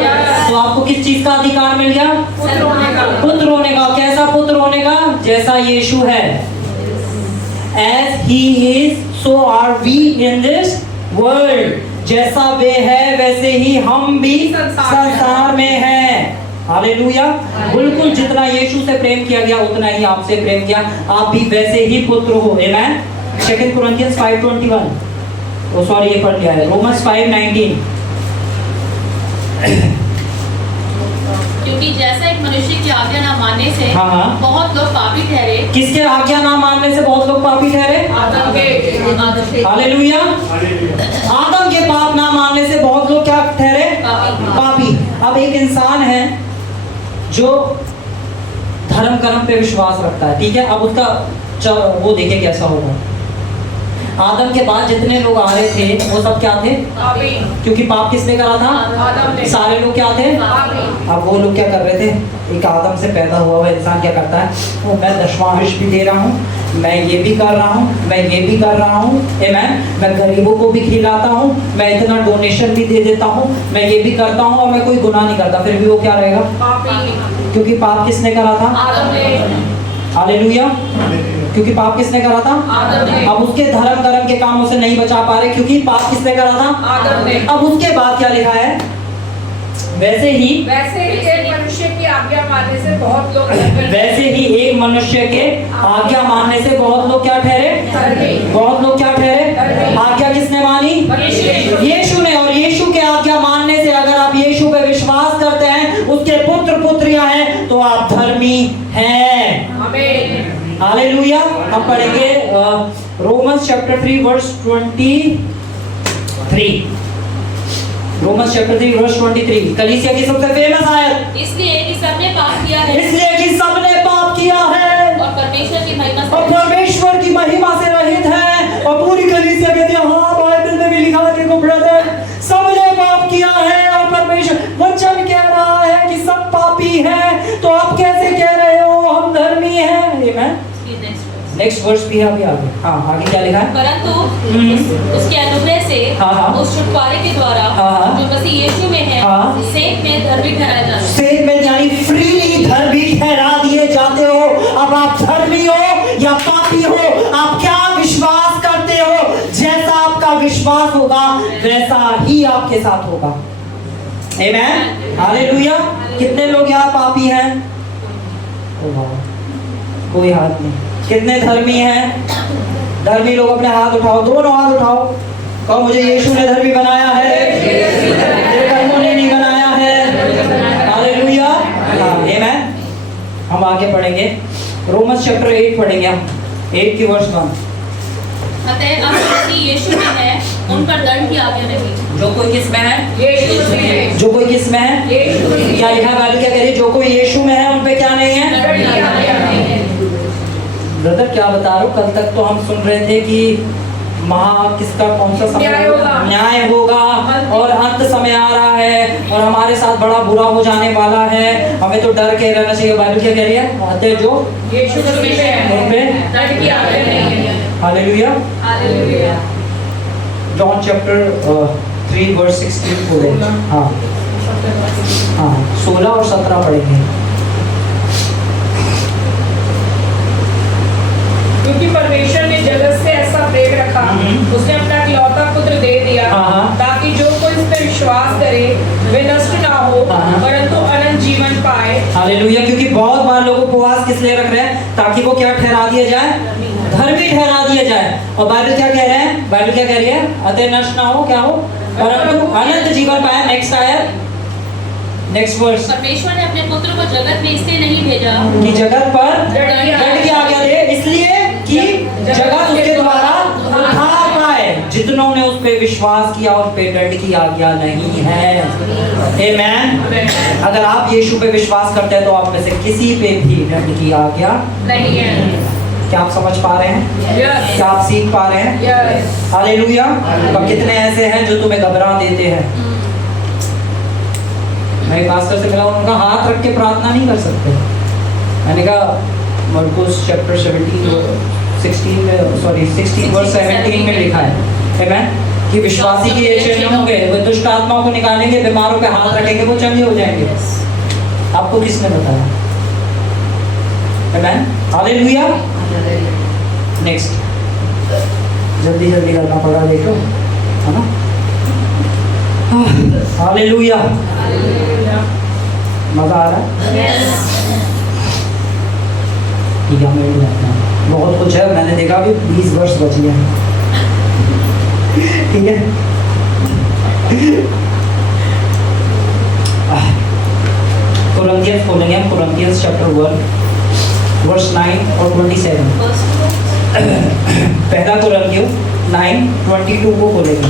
तो आपको किस चीज का अधिकार मिल गया? पुत्र होने का। पुत्र होने का। कैसा पुत्र होने का? जैसा यीशु है। As he is, so are we in this world. जैसा वे है वैसे ही हम भी संसार में हैं। हालेलुया। बिल्कुल जितना यीशु से प्रेम किया गया उतना ही आपसे प्रेम किया, आप भी वैसे ही पुत्र हो। आमेन। 2 Corinthians 5:21। ओ सॉरी, ये पढ़ लिया है। रोमन्स 5:19। क्योंकि जैसा एक मनुष्य की आज्ञा ना मानने से हाँ। बहुत लोग पापी ठहरे। किसके आज्ञा ना मानने से बहुत लोग पापी ठहरे? आदम के। हालेलुया। आदम के पाप ना मानने से बहुत लोग क्या ठहरे? पापी। अब एक इंसान है जो धर्म कर्म पे विश्वास रखता है, ठीक है। अब उसका वो देखे कैसा होगा। आदम के बाद जितने लोग आ रहे थे वो सब क्या थे? क्योंकि पाप किसने करा था? आदम ने। सारे लोग क्या थे? अब वो लोग क्या कर रहे थे? एक आदम से पैदा हुआ हुआ इंसान क्या करता है? वो मैं दशमांश भी दे रहा हूँ, मैं ये भी कर रहा हूँ, मैं ये भी कर रहा हूँ, मैं गरीबों को भी खिलाता हूँ, मैं इतना डोनेशन भी दे देता हूँ, मैं ये भी करता हूँ और मैं कोई गुनाह नहीं करता, फिर भी वो क्या रहेगा? क्योंकि पाप किसने करा था? आदम ने। हालेलुया। क्योंकि पाप किसने करा था? आदम ने। अब उसके धर्म कर्म के कामों से नहीं बचा पा रहे क्योंकि पाप किसने करा था? आदम ने। अब उसके बाद क्या लिखा है? वैसे ही एक मनुष्य की आज्ञा मानने से बहुत लोग वैसे ही एक मनुष्य के आज्ञा मानने से बहुत लोग क्या ठहरे? बहुत लोग क्या ठहरे? आज्ञा किसने मानी? यीशु ने। और यीशु के आज्ञा मानने से अगर आप यीशु पे विश्वास करते हैं, उसके पुत्र पुत्रियां हैं, तो आप धर्मी हैं। आमीन। हालेलुया। हम पढ़ेंगे Romans chapter 3 verse 23। Romans chapter 3 verse 23 कलीसिया की सबसे फेमस आयत। इसलिए कि सबने पाप किया है इसलिए कि सबने पाप किया है और परमेश्वर की महिमा से और परमेश्वर की महिमा से रहित है। और पूरी कलीसिया कहती है हाँ, बाइबल में भी लिखा है, देखो ब्रदर, सबने पाप किया है और परमेश्वर वचन कह रहा है कि सब पापी हैं, तो आप कैसे कह रहे हो हम धर्मी हैं? आमीन। नेक्स्ट वर्स भी है अभी आगे। हाँ, आगे क्या लिखा है? परंतु उसके अनुग्रह से हाँ। उस छुटकारे के द्वारा हाँ। जो मसीह यीशु में है, हाँ। सेव में धर्मी ठहराया जाता है। सेव में यानी फ्रीली धर्मी ठहरा दिए जाते हो। अब आप धर्मी हो या पापी हो, आप क्या विश्वास करते हो? जैसा आपका विश्वास होगा वैसा ही आपके साथ होगा। आमीन। हालेलुया। कितने लोग यहाँ पापी हैं? ओ वाह, कोई हाथ नहीं। कितने धर्मी हैं? धर्मी लोग अपने हाथ उठाओ, दोनों हाथ उठाओ, कहो मुझे यीशु ने धर्मी बनाया है, मेरे कर्मों ने नहीं बनाया है। हालेलुया। आमीन। हम आगे पढ़ेंगे रोमन्स चैप्टर 8 पढ़ेंगे हम, 8 की वर्स 1। अतः अब मसीह यीशु में है, उन पर दंड की आज्ञा नहीं। जो कोई किस में है? यीशु में। जो कोई किस में है? यीशु में। क्या लिखा है बाइबल? क्या कह रही है? जो कोई यीशु में है उन पे क्या नहीं है? ब्रदर क्या बता रहे हो? कल तक तो हम सुन रहे थे कि किसका कौन सा समय न्याय होगा और अंत समय आ रहा है और हमारे साथ बड़ा बुरा हो जाने वाला है, हमें तो डर के रहना चाहिए। बाइबल क्या कह रही है? आते जो यीशु मसीह में है, उन पे दंड की आज्ञा नहीं है। Hallelujah. Hallelujah. John chapter 3 verse 16 पढ़ेंगे। हाँ हाँ, 16 और 17 पढ़ेंगे। क्योंकि परमेश्वर ने जगत से ऐसा प्रेम रखा, उसने अपना इकलौता पुत्र दे दिया, ताकि जो कोई इस पर विश्वास करे वे नष्ट ना हो परंतु अनंत जीवन पाए। हालेलुया। क्योंकि बहुत बार लोग उपवास किस लिए रख रहे हैं? ताकि वो क्या ठहरा दिया जाए? धर्मी ठहरा दिया जाए। और बाइबल क्या कह रहे हैं? बाइबल क्या कह रही है? अतः नष्ट ना हो, क्या हो? परंतु अनंत जीवन पाए। नेक्स्ट आयत, नेक्स्ट वर्स। परमेश्वर ने अपने पुत्र को जगत में इसलिए नहीं भेजा कि जगत पर दंड की आज्ञा दे, इसलिए कि जगत उसके द्वारा उद्धार पाए। जितनों ने उस पे विश्वास किया उस पे दंड की आज्ञा नहीं है। आमीन। अगर आप यीशु पे विश्वास करते हैं तो आप में से किसी पे भी दंड की आज्ञा नहीं है। क्या आप समझ पा रहे हैं? Yes. क्या आप सीख पा रहे हैं? Yes. हालेलुया। अब कितने ऐसे हैं जो तुम्हें घबरा देते हैं? मैं पास्टर से मिला, उनका हाथ रख के प्रार्थना नहीं कर सकते। मैंने कहा मरकुस चैप्टर 16 वर्स 17 में लिखा है आमीन, कि विश्वासी के ये चिन्ह होंगे, वे दुष्ट आत्माओं को निकालेंगे, बीमारों पे हाथ रखेंगे, वो चंगे हो जाएंगे। आपको किसने बताया? आमीन। हालेलुया। नेक्स्ट, जल्दी जल्दी करना पड़ा, देखो है ना। हालेलुया। मजा आ रहा है? ठीक है, मैं बहुत कुछ है, मैंने देखा अभी 20 वर्ष बच गए हैं। ठीक है। कोरिन्थियंस खोलेंगे हम, कोरिन्थियंस चैप्टर 1 वर्स 9 और 27। पहला कोरिन्थियों 9:22 को खोलेंगे।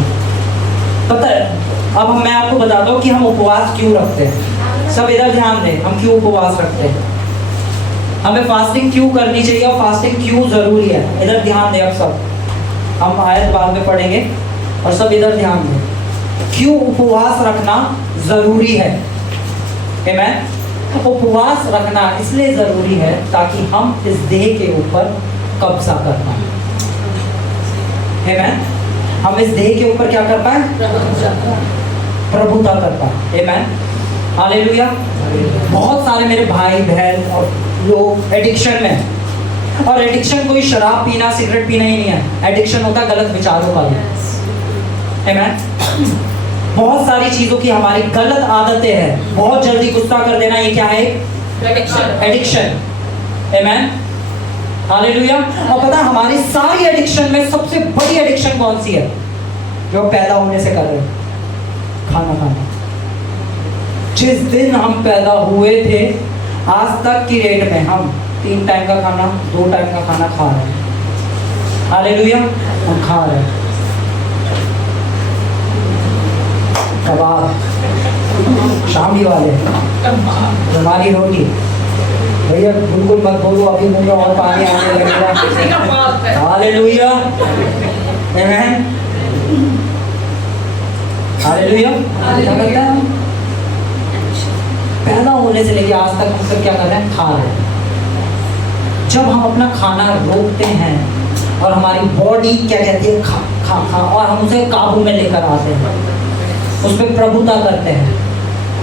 पता है, अब मैं आपको बताता हूँ कि हम उपवास क्यों रखते हैं। सब इधर ध्यान दें, हम क्यों उपवास रखते हैं। हमें फास्टिंग क्यों करनी चाहिए और फास्टिंग क्यों जरूरी है? इधर ध्यान दें आप सब, हम आयत बाद में पढ़ेंगे और सब इधर ध्यान दें। क्यों उपवास रखना जरूरी है? आमेन। उपवास रखना इसलिए जरूरी है ताकि हम इस देह के ऊपर कब्जा कर पाए। आमेन। हम इस देह के ऊपर क्या कर पाए? प्रभुता कर पाए। आमेन। हालेलुया। बहुत सारे मेरे भाई बहन और लोग एडिक्शन में हैं। और एडिक्शन कोई शराब पीना सिगरेट पीना ही नहीं है, एडिक्शन होता है गलत विचारों का भी। आमेन। बहुत सारी चीजों की हमारी गलत आदतें हैं। बहुत जल्दी गुस्सा कर देना, ये क्या है? एडिक्शन। आमेन। हालेलुया। और पता है हमारी सारी एडिक्शन में सबसे बड़ी एडिक्शन कौन सी है? जो पैदा होने से कर रहे हैं, खाना खाना। जिस दिन हम पैदा हुए थे आज तक की डेट में हम 3 टाइम का खाना 2 टाइम का खाना खा रहे हैं। हालेलुया। हम खा रहे हैं कबाब, शामी वाले, रुमाली रोटी। भैया बिल्कुल मत बोलो, अभी मुंह में और पानी आने लगेगा। हालेलुया। आमेन। हालेलुया। क्या करते हैं? पैदा होने से लेकर आज तक हम सब क्या कर रहे हैं? खा रहे हैं। जब हम अपना खाना रोकते हैं और हमारी बॉडी क्या कहती है? खा खा खा, और हम उसे काबू में लेकर आते हैं, उस पर प्रभुता करते हैं।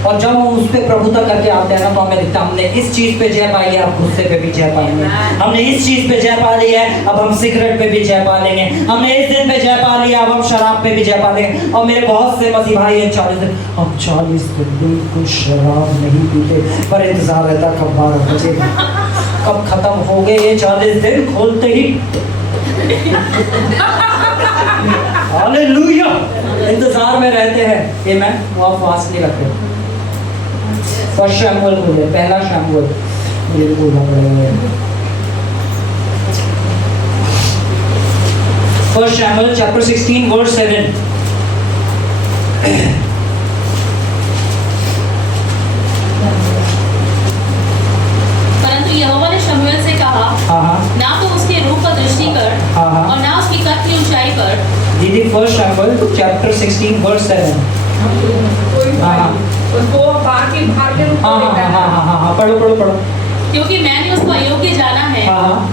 और जब हम उस पर प्रभुता करके आते हैं ना, तो हमें दिखता है हमने इस चीज़ पे जय पाई है, अब गुस्से पे भी जय पाएंगे। हमने इस चीज़ पे जय पा ली है, अब हम सिगरेट पे भी जय पा लेंगे। हमने इस दिन पे जय पा लिया, अब हम शराब पे भी जय पा लेंगे। और मेरे बहुत से मसीह भाई हैं 40 दिन, हम 40 दिन बिल्कुल शराब नहीं पीते, पर इंतजार रहता कब 12 बजे कब खत्म हो गए ये 40 दिन। खोलते ही हालेलुया, इंतजार में रहते हैं। आमेन। वो आप फास्ट नहीं रखते। फर्स्ट शमूएल बोले, पहला शमूएल मुझे बोलना पड़ेगा। फर्स्ट शमूएल चैप्टर 16 वर्स 7। परंतु यहोवा ने शमूएल से कहा, ना तो उसके रूप पर दृष्टि कर और ना उसकी कद की ऊंचाई पर। दीदी फर्स्ट शमूएल चैप्टर 16 वर्स 7। उसको बाकी भाग के रूप में देखा है। हाँ, पढ़ो। क्योंकि मैंने उसको अयोग्य जाना है,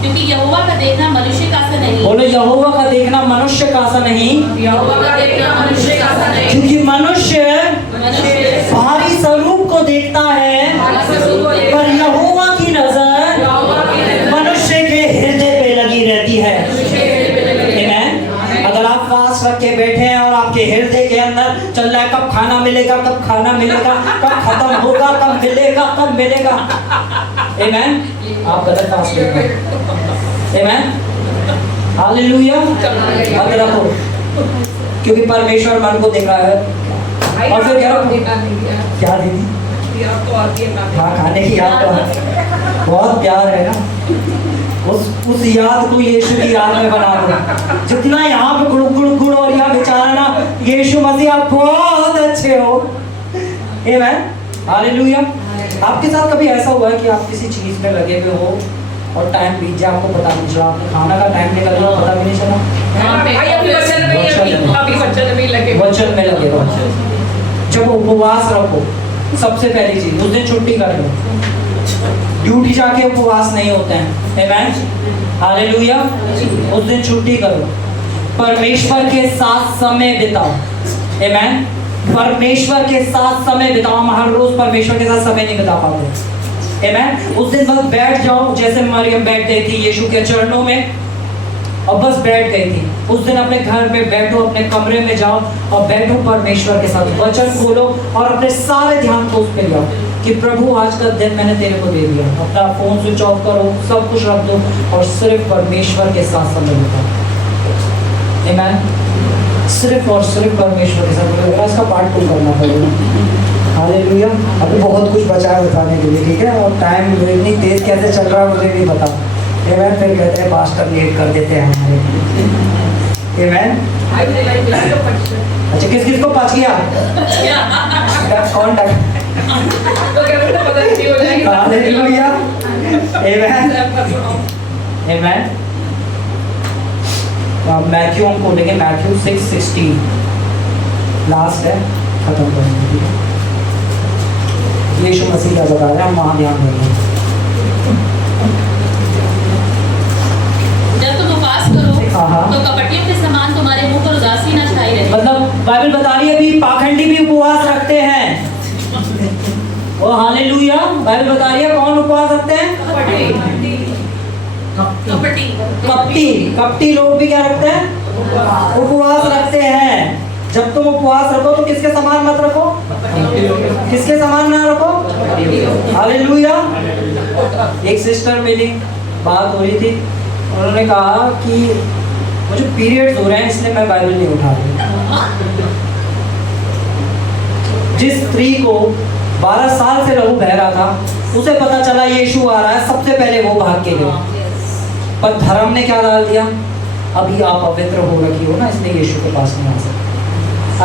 क्योंकि यहोवा का देखना मनुष्य का सा नहीं। बोलो यहोवा का देखना मनुष्य का सा नहीं। यहोवा का देखना मनुष्य का सा नहीं। क्योंकि मनुष्य बाहरी स्वरूप को देखता है, पर यहोवा की नजर मनुष्य के हृदय पे लगी रहती है। आमेन। अगर आप फास्ट रख के बैठे हैं और आपके हृदय के अंदर चल रहा है कब खाना मिलेगा, कब खाना मिलेगा, कब खत्म होगा, कब मिलेगा, कब मिलेगा। आमेन। आप गलत फास्ट कर रहे हैं। आमेन। हालेलुया। याद रखो, क्योंकि परमेश्वर मन को देख रहा है। और फिर क्या दीदी? हाँ, खाने की याद तो है, बहुत प्यार है ना। उस याद को यीशु की याद में बना दो। जितना यहाँ पे गुड़ गुड़ गुड़ और यहाँ बेचारा ना, यीशु मसीह आप बहुत अच्छे हो। आमेन। हालेलुया। आपके साथ कभी ऐसा हुआ है कि आप किसी चीज में लगे हुए हो और टाइम बीत जाए, आपको पता नहीं चला, आपने खाना का टाइम निकल गया, पता भी नहीं चला? वचन में लगे रहो। जब उपवास रखो, सबसे पहली चीज उस दिन छुट्टी कर लो। ड्यूटी जाके उपवास नहीं होते हैं। आमेन। हालेलुया। उस दिन छुट्टी करो, परमेश्वर के साथ समय बिताओ। आमेन। परमेश्वर के साथ समय बिताओ। हम हर रोज परमेश्वर के साथ समय नहीं बिता पाते। आमेन। उस दिन बस बैठ जाओ, जैसे मरियम बैठ गई थी यीशु के चरणों में और बस बैठ गई थी। उस दिन अपने घर में बैठो, अपने कमरे में जाओ और बैठो परमेश्वर के साथ, वचन खोलो और अपने सारे ध्यान को उस पर लाओ कि प्रभु आज का दिन मैंने तेरे को दे दिया। अपना फोन स्विच ऑफ करो, सब कुछ रख दो और सिर्फ परमेश्वर के साथ समय बिताओ। आमेन। सिर्फ और सिर्फ परमेश्वर के साथ। इसका पार्ट 2 करना पड़ेगा। हालेलुया। अभी बहुत कुछ बचा है बताने के लिए, ठीक है? और टाइम इतनी तेज कैसे चल रहा है मुझे नहीं पता। आमेन। फिर कहते हैं पास्टर लेट कर देते हैं हमारे। आमेन। अच्छा, किस किस को पच गया? कौन? हालेलुया। Amen. Amen. मैथ्यू हम खोलेंगे, मैथ्यू 6:16 लास्ट है, खत्म करेंगे। यीशु मसीह का बता रहे हैं, हम वहाँ ध्यान देंगे। जब तुम उपवास करो तो कपटियों के समान तुम्हारे मुंह पर उदासी न छाई रहे। मतलब बाइबल बता रही है भी पाखंडी भी उपवास रखते हैं। ओ हालेलुया, बाइबल बता रही है कौन उपवास रखते हैं? कपटी लोग भी क्या रखते हैं? उपवास रखते हैं। जब तुम उपवास रखो तो किसके समान मत रखो, किसके समान ना रखो। हालेलुया। एक सिस्टर मिली, बात हो रही थी, उन्होंने कहा कि मुझे पीरियड्स हो रहे हैं इसलिए मैं बाइबल नहीं उठा रही। जिस स्त्री को 12 साल से लहू बह रहा था, उसे पता चला यीशु आ रहा है, सबसे पहले वो भाग के गई। पर धर्म ने क्या डाल दिया? अभी आप पवित्र हो रखी हो ना, इसलिए यीशु के पास नहीं आ सकते।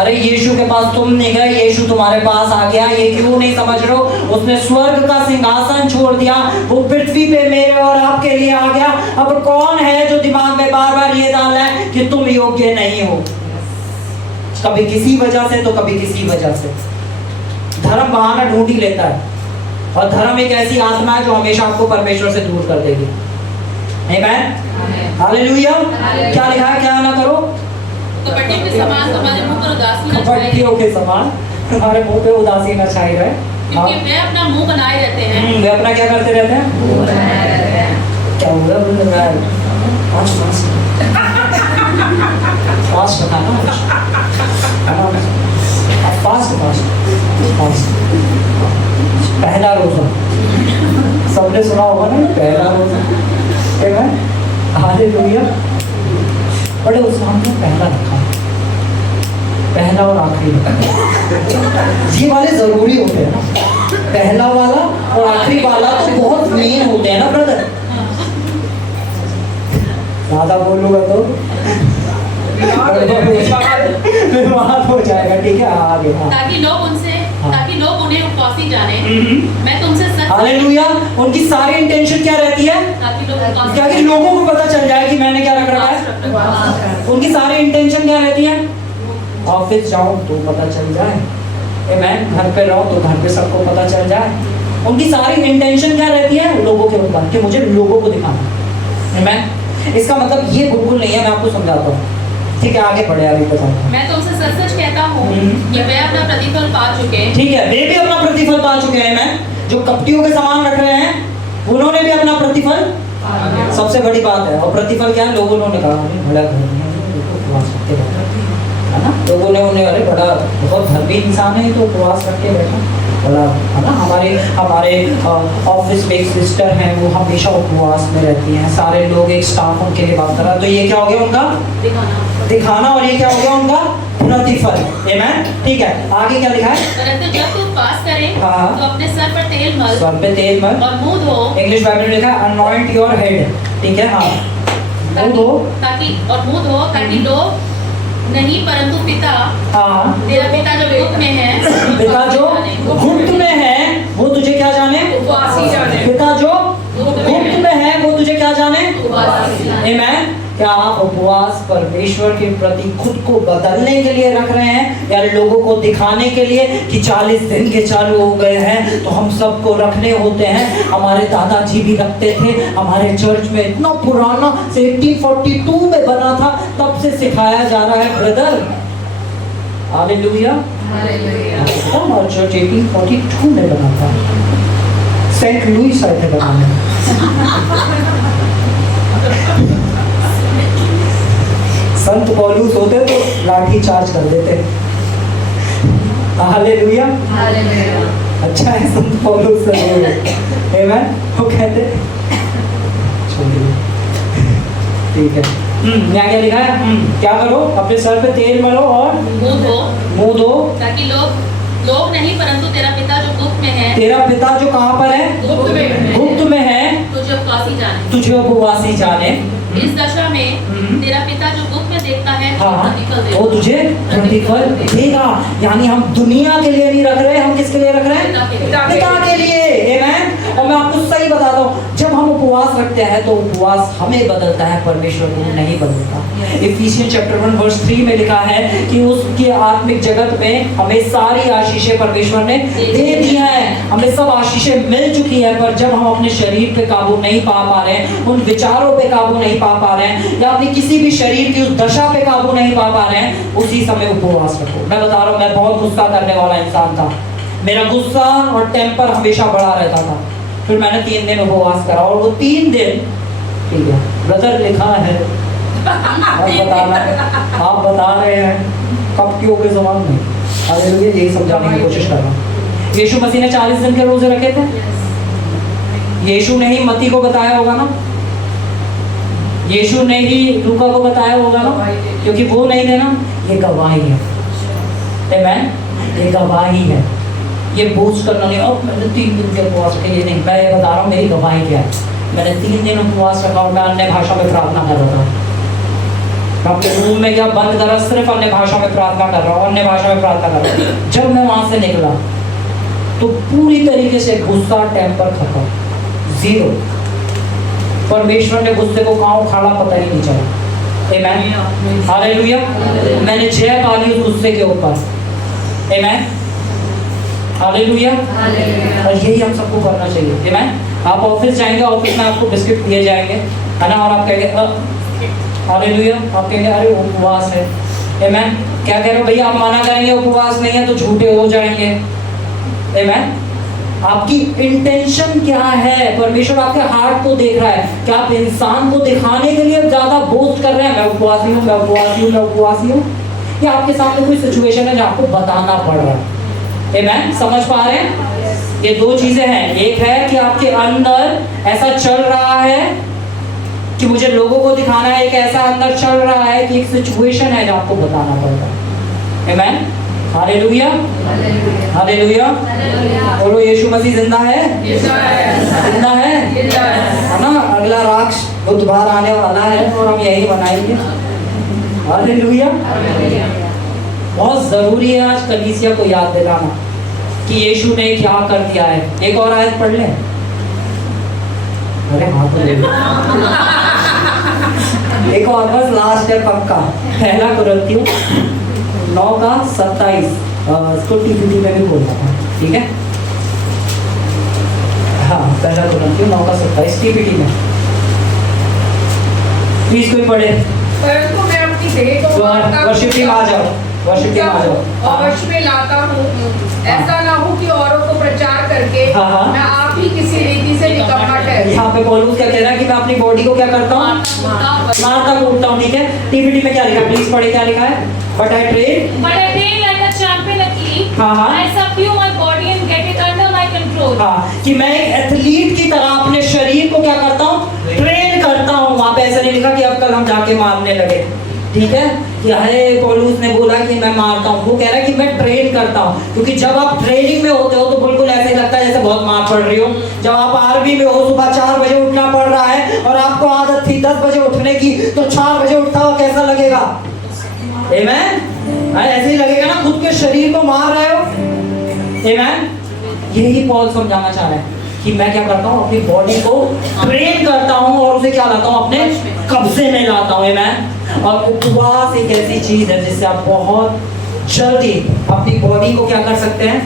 अरे यीशु के पास तुम नहीं गए, यीशु तुम्हारे पास आ गया, ये क्यों नहीं समझ रहे हो? उसने स्वर्ग का सिंहासन छोड़ दिया, वो पृथ्वी पे मेरे और आपके लिए आ गया। अब कौन है जो दिमाग में बार बार ये डाल है कि तुम योग्य नहीं हो? कभी किसी वजह से तो कभी किसी वजह से। धर्म बहाना ढूंढ ही लेता है, और धर्म एक ऐसी आत्मा है जो हमेशा आपको परमेश्वर से दूर कर देगी। आमीन, हालेलुया। क्या लिखा है? क्या ना करो, कपटियों के समान तुम्हारे मुंह पर उदासी न छाई रहे। कपटियों के समान तुम्हारे मुंह पे उदासी न छाई रहे। क्योंकि वे अपना मुंह बनाए रहते हैं। वे अपना क्या करते रहते हैं? क्या हुआ? फास्ट बताना, फास्ट फास्ट फास्ट। पहला रोजा सबने सुना होगा ना, पहला रोजा। हालेलुया। बड़े उत्साह में पहला रखा, पहला और आखिरी रखा। ये वाले जरूरी होते हैं ना, पहला वाला और आखिरी वाला तो बहुत मेन होते हैं ना ब्रदर। ज्यादा बोलूंगा तो विवाद हो जाएगा, ठीक है? आगे ताकि लोग उन्हें उपवासी जाने। मैं तुमसे सच, हालेलुया। उनकी सारी इंटेंशन क्या रहती है? क्या कि लोगों को पता चल जाए कि मैंने क्या रख रखा है। उनकी सारी इंटेंशन क्या रहती है? ऑफिस जाओ तो पता चल जाए, मैं घर पे रहो तो घर पे सबको पता चल जाए। उनकी सारी इंटेंशन क्या रहती है? लोगों के ऊपर, कि मुझे लोगों को दिखाना। मैं इसका मतलब ये बिल्कुल नहीं है, मैं आपको समझाता हूँ, ठीक है? आगे बढ़े, आगे बताओ। मैं तुमसे सच सच कहता हूँ कि वे अपना प्रतिफल पा चुके हैं। ठीक है, वे भी अपना प्रतिफल पा चुके हैं। मैं जो कपटियों के समान रख रहे हैं, उन्होंने भी अपना प्रतिफल, सबसे बड़ी बात है। और प्रतिफल क्या है? लोगों ने कहा बड़ा है ना, लोगों ने उन्हें, अरे बड़ा बहुत धर्मी इंसान है तो उपवास रख के बैठा, बड़ा है ना। हमारे ऑफिस में एक सिस्टर हैं, वो हमेशा उपवास में रहती हैं, सारे लोग, एक स्टाफ उनके लिए बात कर रहा है। तो ये क्या हो गया उनका? दिखाना। और ये क्या हो गया उनका? प्रतिफल। आमीन, ठीक है? आगे क्या लिखा है? परंतु जब तू उपवास करे तो अपने सर पर तेल मल, सर पे तेल मल और मुंह धो। इंग्लिश बाइबल में लिखा है अनॉइंट योर हेड, ठीक है? हाँ, मुंह धो ताकि लोग नहीं, परंतु पिता, तेरा पिता जो गुप्त में है, पिता जो गुप्त में है वो तुझे क्या जाने? पिता जो गुप्त में है वो तुझे क्या जाने? आमीन। क्या आप उपवास परमेश्वर के प्रति खुद को बदलने के लिए रख रहे हैं, या लोगों को दिखाने के लिए कि 40 दिन के चालू हो गए हैं तो हम सबको रखने होते हैं? हमारे दादाजी भी रखते थे, हमारे चर्च में इतना पुराना से 1842 में बना था, तब से सिखाया जा रहा है ब्रदर। हालेलुया। हमारा चर्च 1842 में बना था, सेंट लुइस आए थे बनाने। संत पौलुस होते तो लाठी चार्ज कर देते। हालेलुया। अच्छा है संत पौलुस से, आमीन। वो कहते छोड़िए, ठीक है। यहाँ क्या लिखा है? क्या करो? अपने सर पे तेल मलो और मुंह धो, ताकि लोग नहीं, परंतु तेरा पिता जो गुप्त में है। तेरा पिता जो कहाँ पर है? गुप्त में है, तुझे उपवासी जाने। इस दशा में तेरा पिता जो गुप्त में देखता है, वो तुझे प्रतिफल देगा। यानी हम दुनिया के लिए नहीं रख रहे, हम किसके लिए रख रहे हैं? पिता के लिए। आमेन। और मैं आपको सही बताता हूँ, जब हम उपवास रखते हैं तो उपवास हमें बदलता है, परमेश्वर को नहीं बदलता। इफिसियंस चैप्टर 1 वर्स 3 में लिखा है कि उसके आत्मिक जगत में हमें सारी आशीषें परमेश्वर ने दे दी हैं, हमें सब आशीषें मिल चुकी है। पर जब हम अपने शरीर पे काबू नहीं पा रहे हैं, उन विचारों पे काबू नहीं पा रहे हैं, या अपनी किसी भी शरीर की उस दशा पे काबू नहीं पा रहे हैं, उसी समय उपवास रखो। मैं बता रहा हूँ, मैं बहुत गुस्सा करने वाला इंसान था, मेरा गुस्सा और टेम्पर हमेशा बढ़ा रहता था। फिर मैंने 3 दिन उपवास करा, और वो 3 दिन, ठीक है ब्रदर लिखा है, आप बता रहे हैं कब क्यों के जवाब नहीं, हालेलुया, यही समझाने की कोशिश कर रहा हूँ। यीशु मसीह ने 40 दिन के रोजे रखे थे, यीशु ने ही मती को बताया होगा ना, यीशु ने ही लूका को बताया होगा ना, क्योंकि वो नहीं देना, ये गवाही है, आमेन, ये गवाही है। ये बोझ करना नहीं, अब मैंने 3 दिन के उपवास रखे, ये नहीं, मैं ये बता रहा हूँ मेरी गवाही क्या है। मैंने 3 दिन उपवास रखा और मैं अन्य भाषा में प्रार्थना कर रहा था। मैं अपने रूम में गया, बंद करा, सिर्फ अन्य भाषा में प्रार्थना कर रहा हूँ, अन्य भाषा में प्रार्थना कर रहा हूँ। जब मैं वहां से निकला तो पूरी तरीके से गुस्सा, टेम्पर खत्म, जीरो। परमेश्वर ने गुस्से को कहाँ उखाड़ा पता ही नहीं चला, आमेन, हालेलुया। मैंने जय पा ली उस गुस्से के ऊपर, आमेन, हालेलुया। और यही हम सबको करना चाहिए, आमेन। आप ऑफिस जाएंगे, ऑफिस में आपको बिस्किट दिए जाएंगे, है ना, और आप कहेंगे हालेलुया, आप कहेंगे अरे उपवास है, आमेन। क्या कह रहे हो भैया, आप मना करेंगे उपवास नहीं है तो झूठे हो जाएंगे, आमेन। आपकी इंटेंशन क्या है, परमेश्वर आपके हार्ट को देख रहा है। क्या आप इंसान को दिखाने के लिए ज्यादा बोस्ट कर रहे हैं, मैं उपवासी हूँ, मैं उपवासी हूँ, मैं उपवासी हूँ, या आपके सामने कोई सिचुएशन है जो आपको बताना पड़ रहा है, आमेन, समझ पा रहे हैं? ये 2 चीजें हैं, एक है कि आपके अंदर ऐसा चल रहा है कि मुझे लोगों को दिखाना है, एक ऐसा अंदर चल रहा है कि एक सिचुएशन है जो आपको बताना पड़ रहा है, आमेन, हालेलुया, हालेलुया। बोलो यीशु मसीह जिंदा है, जिंदा है ना। अगला राक्ष बुधवार आने वाला है और हम यही बनाएंगे, हालेलुया। बहुत जरूरी है आज कलीसिया को याद दिलाना कि यीशु ने क्या कर दिया है। एक और आयत पढ़ लें, अरे हाँ तो ले लो। एक और बस लास्ट है पक्का, 1 कुरिन्थियों 9:27, इसको टीपीटी में भी बोलना था, ठीक है, हाँ 1 कुरिन्थियों 9:27 टीपीटी में, प्लीज कोई पढ़े। परंतु मैं अपनी देह को वर्शिप टीम आ जाओ, वर्शिप टीम आ जाओ, अवश्य में लाता हूँ, ऐसा ना हो कि औरों को प्रचार करके मैं आप ही किसी रीति से निकम्मा ठहरूं। यहाँ पे पौलुस क्या कह रहा है कि मैं अपनी बॉडी को क्या करता हूँ, मारता कूटता हूँ, ठीक है। टीपीटी में क्या लिखा है, प्लीज पढ़े, क्या लिखा है, but I train like a champion athlete, हाँ। I subdue my body and get it under my control. हाँ, कि मैं एक एथलीट की तरह अपने शरीर को क्या करता हूँ, ट्रेन करता हूँ। वहाँ पे ऐसा नहीं लिखा कि अब कल हम जाके मारने लगे, ठीक है, कि अरे पौलुस ने बोला कि मैं मारता हूँ, वो कह रहा है कि मैं ट्रेन करता हूँ। क्योंकि जब आप ट्रेनिंग में होते हो तो बिल्कुल ऐसे ही लगता है जैसे बहुत मार पड़ रही हो। जब आप आर्मी में हो, सुबह 4 बजे उठना पड़ रहा है और आपको आदत थी 10 बजे उठने की, तो 4 बजे उठता हो कैसा लगेगा, आमेन, ऐसे ही लगेगा ना, खुद के शरीर को मार रहे हो, आमेन। यही पॉल समझाना चाह रहा है कि मैं क्या करता हूँ, अपनी बॉडी को ट्रेन करता हूँ और उसे क्या लाता हूँ, अपने कब्जे में लाता हूँ, आमेन। और उपवास एक ऐसी चीज है जिससे आप बहुत जल्दी अपनी बॉडी को क्या कर सकते हैं,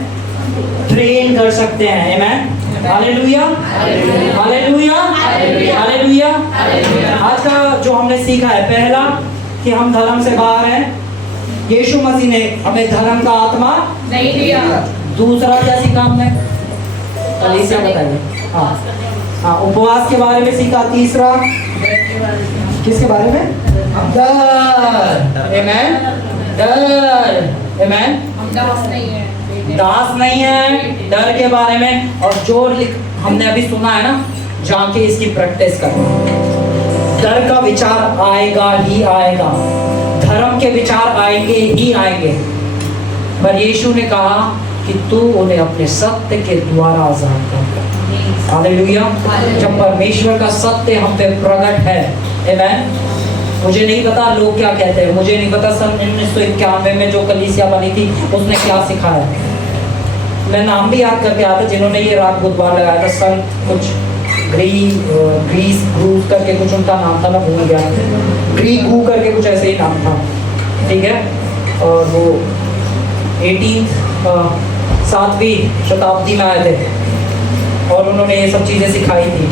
ट्रेन कर सकते हैं, आमेन, हालेलुया, हालेलुया, हालेलुया। आज का जो हमने सीखा है, पहला कि हम धर्म से बाहर हैं, यीशु मसीह ने हमें धर्म का आत्मा नहीं दिया। दूसरा क्या सीखा हमने, कलीसिया बताइए, हाँ, उपवास के बारे में सीखा। तीसरा किसके बारे में, डर, आमेन, डर, आमेन, हम दास नहीं है, दास नहीं है, डर के बारे में। और जो हमने अभी सुना है ना, जाके इसकी प्रैक्टिस करना। डर का विचार आएगा ही आएगा, धर्म के विचार आएंगे ही आएंगे, पर यीशु ने कहा कि तू उन्हें अपने सत्य के द्वारा आजाद कर। हालेलुया। जब परमेश्वर का सत्य हम पे प्रकट है, आमेन। मुझे नहीं पता लोग क्या कहते हैं, मुझे नहीं पता सन 1991 में जो कलीसिया बनी थी उसने क्या सिखाया, मैं नाम भी याद करके आया था जिन्होंने ये रात बुधवार लगाया था, सन कुछ ग्रीस ग्रूव करके कुछ उनका नाम था, मैं भूल गया, ग्रीगू करके कुछ ऐसे ही नाम था, ठीक है। और वो 7वीं शताब्दी में आए थे और उन्होंने ये सब चीज़ें सिखाई थी,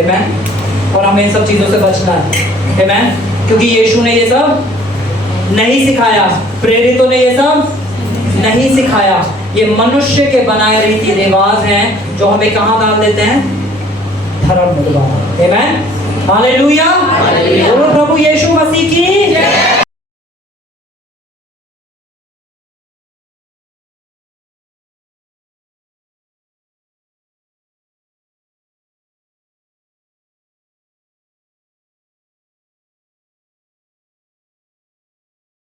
आमेन। और हमें इन सब चीज़ों से बचना है, आमेन, क्योंकि यीशु ने ये सब नहीं सिखाया, प्रेरितों ने ये सब नहीं सिखाया। ये मनुष्य के बनाए रीति रिवाज हैं जो हमें कहाँ डाल देते हैं, धर्म में दोबारा, आमेन, हालेलुया, बोलो प्रभु यीशु मसीह की जय।